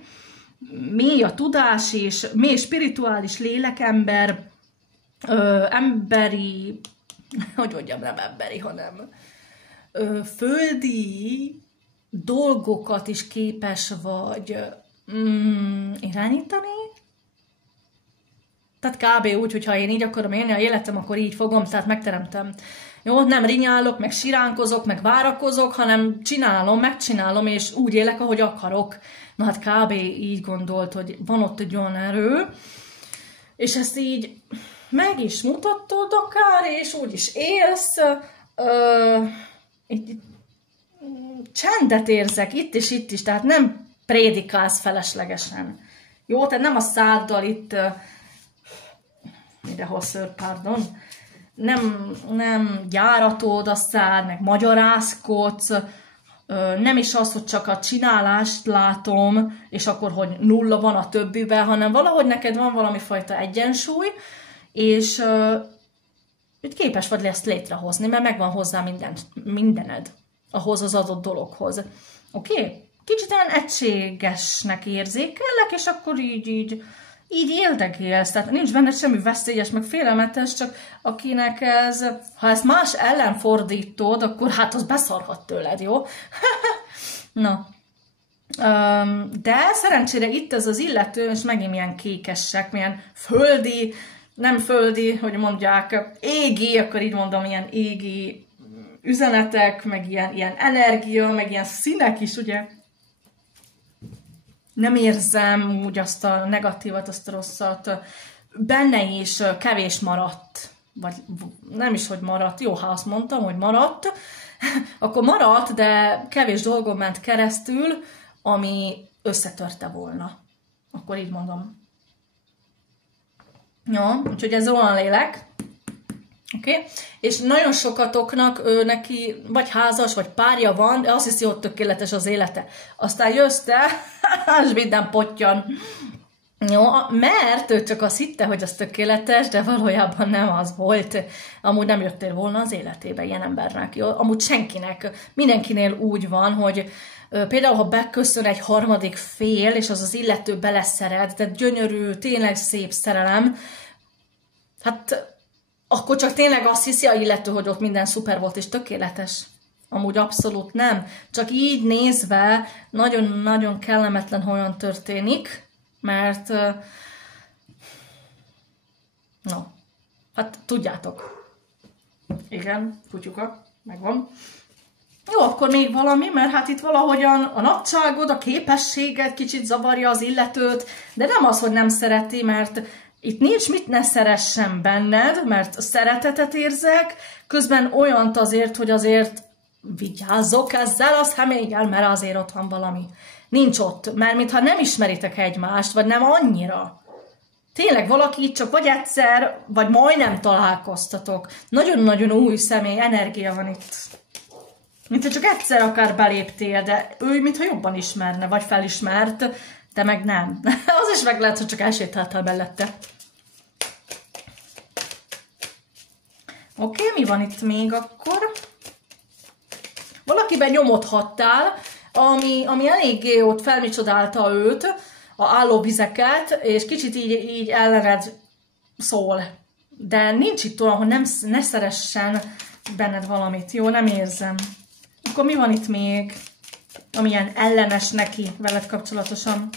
mély a tudás és mély spirituális lélekember, emberi, hogy mondjam, nem emberi, hanem földi dolgokat is képes vagy irányítani. Tehát kb. Úgy, hogyha én így akarom élni a életem, akkor így fogom, tehát megteremtem. Jó, nem rinyálok, meg siránkozok, meg várakozok, hanem megcsinálom, és úgy élek, ahogy akarok. Na hát kb. Így gondolt, hogy van ott egy olyan erő, és ezt így meg is mutattad akár, és úgy is élsz, csendet érzek itt és itt is, tehát nem prédikálsz feleslegesen. Jó, tehát nem a száddal itt, pardon, nem gyáratod a szád, meg magyarázkodsz, nem is az, hogy csak a csinálást látom, és akkor, hogy nulla van a többiben, hanem valahogy neked van valami fajta egyensúly, és képes vagy ezt létrehozni, mert megvan hozzá mindened, ahhoz az adott dologhoz. Oké? Kicsit olyan egységesnek érzékelek, és akkor így éldegélsz, tehát nincs benne semmi veszélyes, meg félelmetes, csak akinek ez, ha ezt más ellen fordítod, akkor hát az beszarhat tőled, jó? Na, De szerencsére itt ez az illető, és megint milyen kékesek, milyen földi, nem földi, hogy mondják, égi, akkor így mondom, ilyen égi üzenetek, meg ilyen energia, meg ilyen színek is, ugye. Nem érzem úgy azt a negatívat, azt a rosszat. Benne is kevés maradt. Vagy nem is, hogy maradt. Jó, ha azt mondtam, hogy maradt, akkor maradt, de kevés dolgon ment keresztül, ami összetörte volna. Akkor így mondom. Jó, úgyhogy ez olyan lélek. Okay. És nagyon sokatoknak neki vagy házas, vagy párja van, de azt hiszi, hogy tökéletes az élete. Aztán jössz te, és minden pottyan. Jó, mert ő csak azt hitte, hogy az tökéletes, de valójában nem az volt. Amúgy nem jöttél volna az életébe ilyen embernek. Jó? Amúgy senkinek, mindenkinél úgy van, hogy például, ha beköszön egy harmadik fél, és az illető beleszeret, de gyönyörű, tényleg szép szerelem, hát akkor csak tényleg azt hiszi a illető, hogy ott minden szuper volt és tökéletes. Amúgy abszolút nem. Csak így nézve nagyon-nagyon kellemetlen, hogy olyan történik, mert no, hát tudjátok. Igen, kutyuka, megvan. Jó, akkor még valami, mert hát itt valahogyan a nagyságod, a képességed kicsit zavarja az illetőt, de nem az, hogy nem szereti, mert itt nincs mit ne szeressen benned, mert szeretetet érzek, közben olyant azért, hogy azért vigyázzok ezzel a személlyel, mert azért ott van valami. Nincs ott, mert mintha nem ismeritek egymást, vagy nem annyira. Tényleg valaki csak vagy egyszer, vagy majdnem találkoztatok. Nagyon-nagyon új személy, energia van itt. Mintha csak egyszer akár beléptél, de ő mintha jobban ismerne, vagy felismert, de meg nem. Az is meg lehet, hogy csak elsétáltál mellette. Oké, mi van itt még akkor? Valakiben nyomodhattál, ami eléggé ott felmicsodálta őt, a állóvizeket, és kicsit így ellened szól. De nincs itt olyan, hogy ne szeressen benned valamit. Jó, nem érzem. Akkor mi van itt még, amilyen ellenes neki veled kapcsolatosan?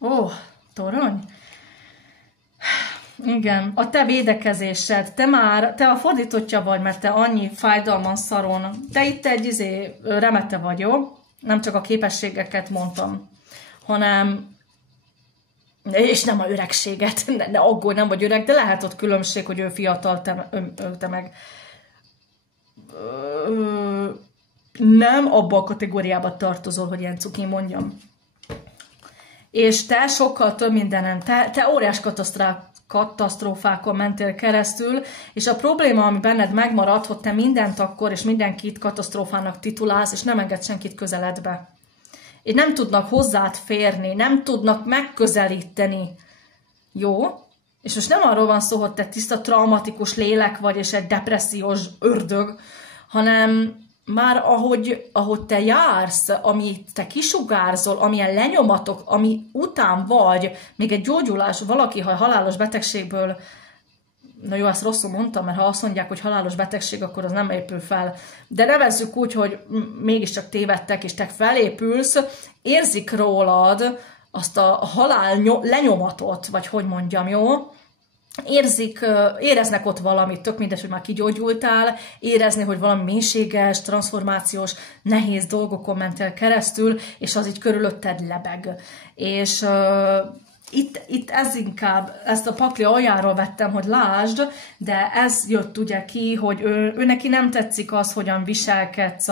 Ó, torony. Igen, a te védekezésed, te a fordítottja vagy, mert te annyi fájdalman szaron. Te itt egy remete vagy, jó? Nem csak a képességeket mondtam, hanem, és nem a öregséget, ne aggódj, nem vagy öreg, de lehet ott különbség, hogy ő fiatal, te meg nem abba a kategóriába tartozol, hogy ilyen cuki mondjam. És te sokkal több mindenen, te óriás katasztrófákon mentél keresztül, és a probléma, ami benned megmarad, hogy te mindent akkor, és mindenkit katasztrófának titulálsz, és nem enged senkit közeledbe. És nem tudnak hozzád férni, nem tudnak megközelíteni. Jó? És most nem arról van szó, hogy te tiszta traumatikus lélek vagy, és egy depressziós ördög, hanem már ahogy te jársz, amit te kisugárzol, amilyen lenyomatok, ami után vagy, még egy gyógyulás, valaki, ha halálos betegségből, na jó, ezt rosszul mondtam, mert ha azt mondják, hogy halálos betegség, akkor az nem épül fel. De nevezzük úgy, hogy mégiscsak tévedtek, és te felépülsz, érzik rólad azt a halál lenyomatot, vagy hogy mondjam, jó? Éreznek ott valamit, tök mindegy, hogy már kigyógyultál, érezni, hogy valami mélységes, transformációs, nehéz dolgokon mentél keresztül, és az így körülötted lebeg. És itt ez inkább, ezt a pakli aljáról vettem, hogy lásd, de ez jött ugye ki, hogy ő neki nem tetszik az, hogyan viselkedsz,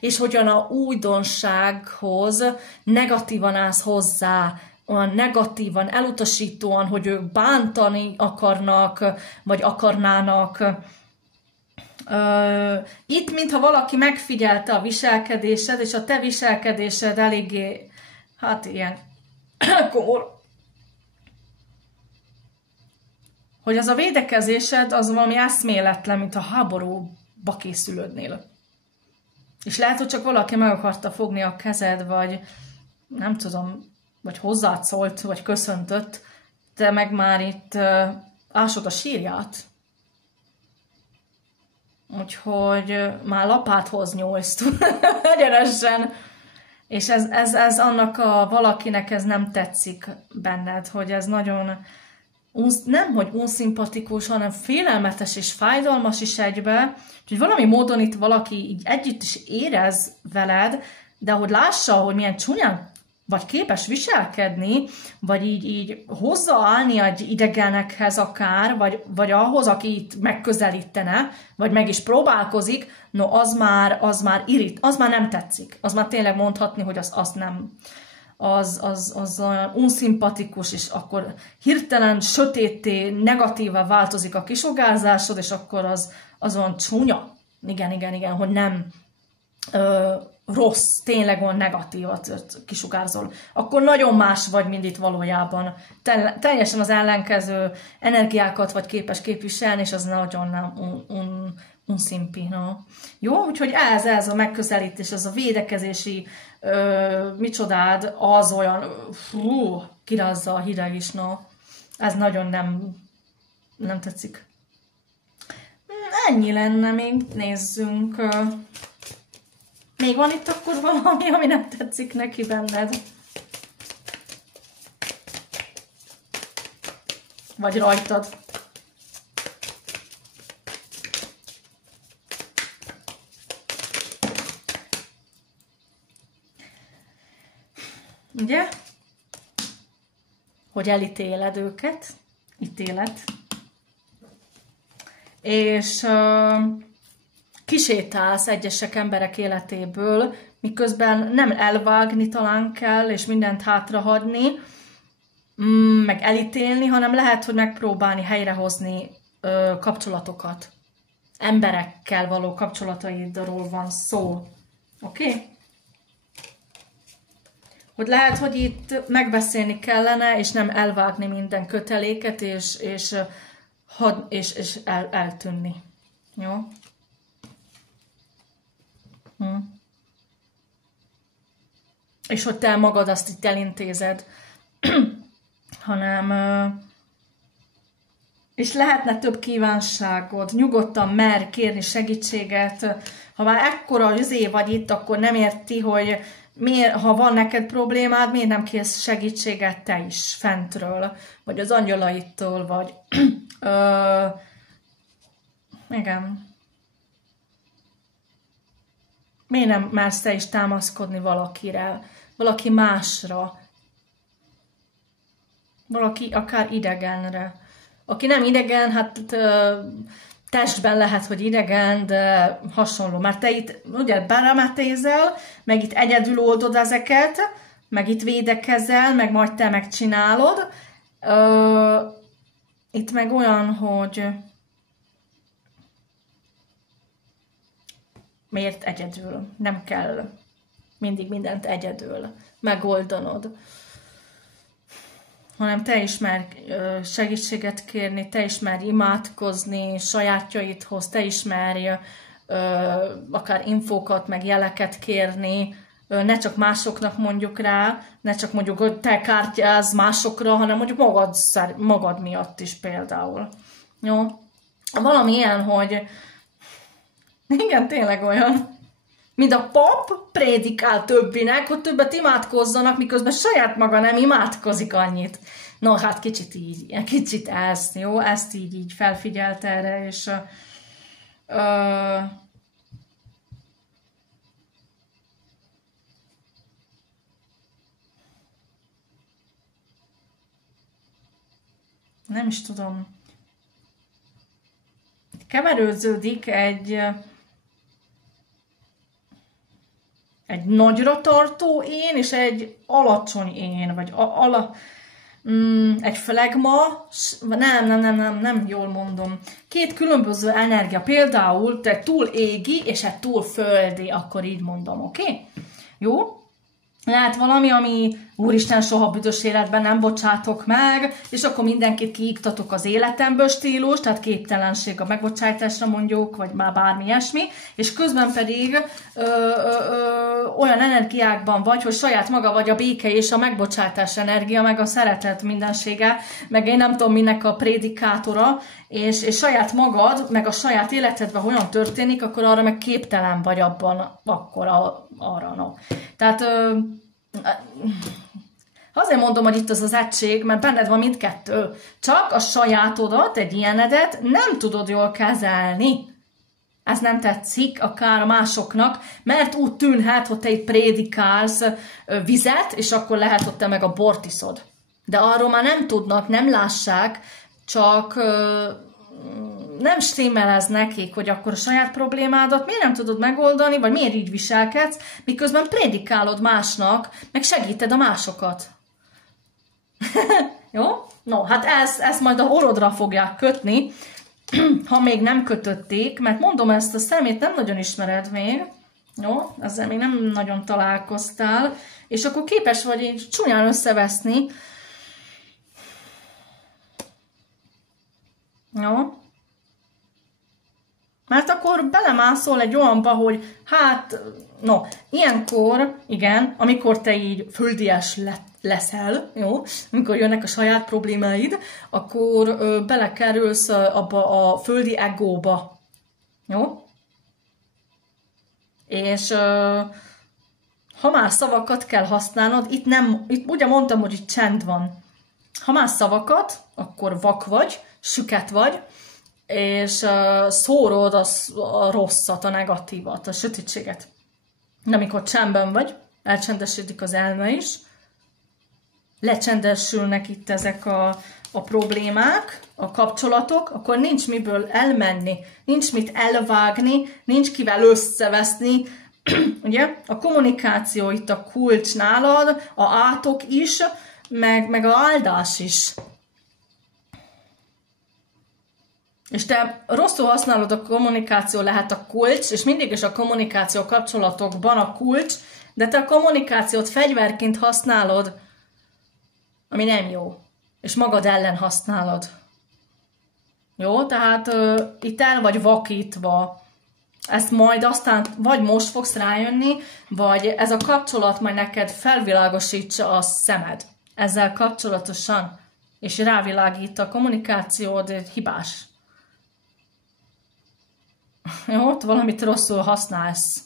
és hogyan a újdonsághoz negatívan állsz hozzá, olyan negatívan, elutasítóan, hogy ők bántani akarnak, vagy akarnának. Itt, mintha valaki megfigyelte a viselkedésed, és a te viselkedésed eléggé, hát ilyen komor. Hogy az a védekezésed az valami eszméletlen, mint a háborúba készülődnél. És lehet, hogy csak valaki meg akarta fogni a kezed, vagy nem tudom, vagy hozzád szólt, vagy köszöntött, te meg már itt ásod a sírját. Úgyhogy már lapáthoz nyúlsz egyenesen. És ez annak valakinek ez nem tetszik benned, hogy ez nagyon, nem hogy unszimpatikus, hanem félelmetes és fájdalmas is egybe. Úgyhogy valami módon itt valaki így együtt is érez veled, de hogy lássa, hogy milyen csúnyán vagy képes viselkedni, vagy így hozzáállni egy idegenekhez akár, vagy ahhoz, aki itt megközelítene, vagy meg is próbálkozik, no az már irrit, az már nem tetszik. Az már tényleg mondhatni, hogy az nem. Az olyan unszimpatikus, és akkor hirtelen sötétté, negatívá változik a kisugárzásod, és akkor az olyan csúnya. Igen, hogy nem rossz, tényleg olyan negatívat kisugárzol. Akkor nagyon más vagy, mint itt valójában. Teljesen az ellenkező energiákat vagy képes képviselni, és az nagyon nem unszimpi. No? Jó, úgyhogy ez a megközelítés, ez a védekezési micsodád, az olyan kirázza a hideg is, no? Ez nagyon nem tetszik. Ennyi lenne, még nézzünk. Még van itt akkor valami, ami nem tetszik neki benned? Vagy rajtad? Ugye? Hogy elítéled őket. Ítélet. És kisétálsz egyesek emberek életéből, miközben nem elvágni talán kell, és mindent hátrahagyni, meg elítélni, hanem lehet, hogy megpróbálni helyrehozni kapcsolatokat. Emberekkel való kapcsolataidról van szó. Oké? Okay? Hogy lehet, hogy itt megbeszélni kellene, és nem elvágni minden köteléket, és eltűnni. Jó? És hogy te magad azt itt elintézed, hanem és lehetne több kívánságod, nyugodtan merj kérni segítséget, ha már ekkora vagy itt, akkor nem érti, hogy miért, ha van neked problémád, miért nem kérsz segítséget te is fentről, vagy az angyalaitól, vagy igen. Miért nem mersz te is támaszkodni valakire, valaki másra, valaki akár idegenre. Aki nem idegen, hát testben lehet, hogy idegen, de hasonló. Mert te itt ugye belemetézel, meg itt egyedül oldod ezeket, meg itt védekezel, meg majd te megcsinálod. Itt meg olyan, hogy miért egyedül? Nem kell mindig mindent egyedül megoldanod. Hanem te is mer segítséget kérni, te is merj imádkozni sajátjaidhoz, te is merj akár infókat, meg jeleket kérni, ne csak másoknak mondjuk rá, ne csak mondjuk, hogy te kártyázz másokra, hanem mondjuk magad miatt is például. Jó? Valami ilyen, hogy igen, tényleg olyan, mint a pap prédikál többinek, hogy többet imádkozzanak, miközben saját maga nem imádkozik annyit. No, hát kicsit ezt, jó? Ezt így felfigyelt erre, és nem is tudom. Keverőződik egy nagyra tartó én, és egy alacsony én, vagy egy flegma, nem jól mondom. Két különböző energia, például te túl égi, és egy túl földi, akkor így mondom, oké? Okay? Jó? lehet valami, ami úristen, soha büdös életben nem bocsátok meg, és akkor mindenkit kiiktatok az életemből stílus, tehát képtelenség a megbocsájtásra mondjuk, vagy már bármi ilyesmi, és közben pedig olyan energiákban vagy, hogy saját maga vagy a béke és a megbocsátás energia, meg a szeretet mindensége, meg én nem tudom minek a prédikátora, és saját magad, meg a saját életedben olyan történik, akkor arra meg képtelen vagy abban, akkor arra, no. Tehát azért mondom, hogy itt az egység, mert benned van mindkettő. Csak a sajátodat, egy ilyenedet nem tudod jól kezelni. Ez nem tetszik akár a másoknak, mert úgy tűnhet, hogy te itt prédikálsz vizet, és akkor lehet, hogy te meg a bort iszod. De arról már nem tudnak, nem lássák, csak nem stimmelez nekik, hogy akkor a saját problémádat miért nem tudod megoldani, vagy miért így viselkedsz, miközben prédikálod másnak, meg segíted a másokat. Jó? No, hát ezt majd a orrodra fogják kötni, ha még nem kötötték, mert mondom, ezt a szemét nem nagyon ismered még, jó? Ezzel még nem nagyon találkoztál, és akkor képes vagy így csúnyán összeveszni. Jó? Mert akkor belemászol egy olyanba, hogy hát, no, ilyenkor, igen, amikor te így földies leszel, jó, amikor jönnek a saját problémáid, akkor belekerülsz abba a földi egóba, jó? És ha már szavakat kell használnod, itt ugye mondtam, hogy itt csend van. Ha már szavakat, akkor vak vagy, süket vagy, és szórod a rosszat, a negatívat, a sötétséget. De amikor csendben vagy, elcsendesítik az elme is, lecsendesülnek itt ezek a problémák, a kapcsolatok, akkor nincs miből elmenni, nincs mit elvágni, nincs kivel összeveszni. Ugye? A kommunikáció itt a kulcs nálad, a átok is, meg a áldás is. És te rosszul használod a kommunikáció, lehet a kulcs, és mindig is a kommunikáció kapcsolatokban a kulcs, de te a kommunikációt fegyverként használod, ami nem jó. És magad ellen használod. Jó? Tehát itt el vagy vakítva. Ezt majd aztán vagy most fogsz rájönni, vagy ez a kapcsolat majd neked felvilágosítsa a szemed. Ezzel kapcsolatosan. És rávilágít a kommunikációd hibás. Jó, ott valamit rosszul használsz.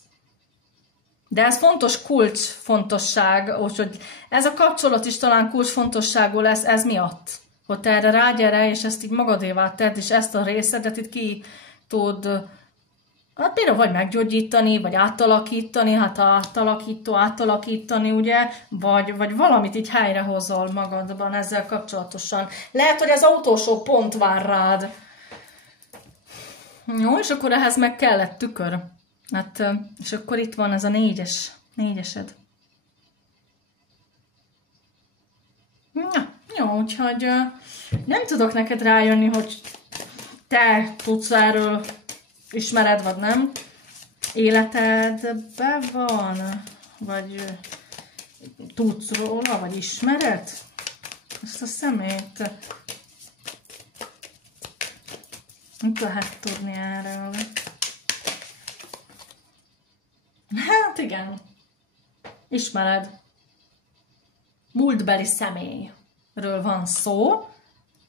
De ez fontos kulcsfontosság, úgyhogy ez a kapcsolat is talán kulcsfontosságú lesz ez miatt. Hogy te erre rágyere, és ezt így magadévá tedd, és ezt a részedet itt ki tud, hát például vagy meggyógyítani, vagy átalakítani, hát átalakítani, ugye, vagy valamit így helyrehozol magadban ezzel kapcsolatosan. Lehet, hogy az utolsó pont vár rád. Jó, és akkor ehhez meg kellett tükör. Hát, és akkor itt van ez a négyesed. Ja, jó, úgyhogy nem tudok neked rájönni, hogy te tudsz erről, ismered vagy nem. Életedben van, vagy tudsz róla, vagy ismered ezt a szemét. Mit lehet tudni erről? Hát igen. Ismered. Múltbeli személyről van szó.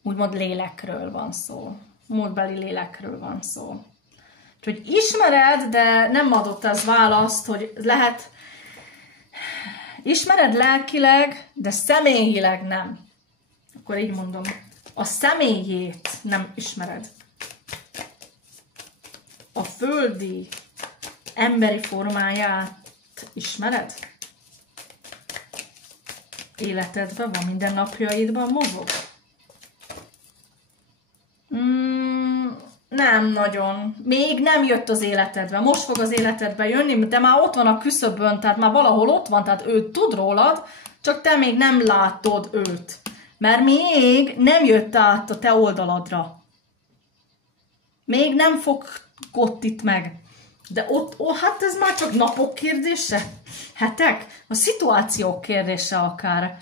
Úgymond lélekről van szó. Múltbeli lélekről van szó. Úgyhogy ismered, de nem adott ez választ, hogy lehet... Ismered lelkileg, de személyileg nem. Akkor így mondom. A személyét nem ismered. A földi emberi formáját ismered? Életedben van, minden napjaidban mozog? Nem nagyon. Még nem jött az életedbe. Most fog az életedbe jönni, de már ott van a küszöbön, tehát már valahol ott van, tehát ő tud rólad, csak te még nem látod őt. Mert még nem jött át a te oldaladra. Még nem fogott itt meg. De ott, hát ez már csak napok kérdése? Hetek? A szituációk kérdése akár.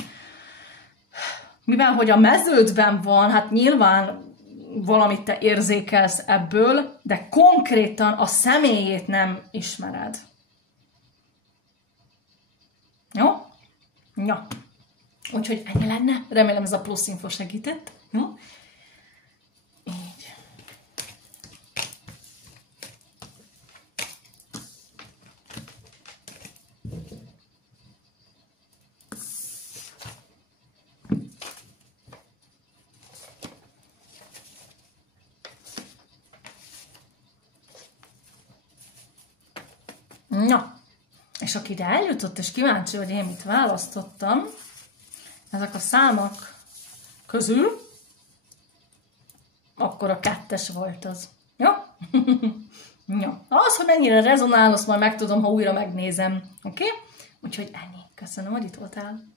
Mivel, hogy a meződben van, hát nyilván valamit te érzékelsz ebből, de konkrétan a személyét nem ismered. Jó? Ja. Úgyhogy ennyi lenne. Remélem ez a plusz info segített. Jó? Így. Na, és aki ide eljutott, és kíváncsi, hogy én mit választottam, ezek a számok közül, akkor a 2-es volt az. Jó? Jó. Az, hogy mennyire rezonál, azt majd megtudom, ha újra megnézem. Oké? Úgyhogy ennyi. Köszönöm, hogy itt voltál.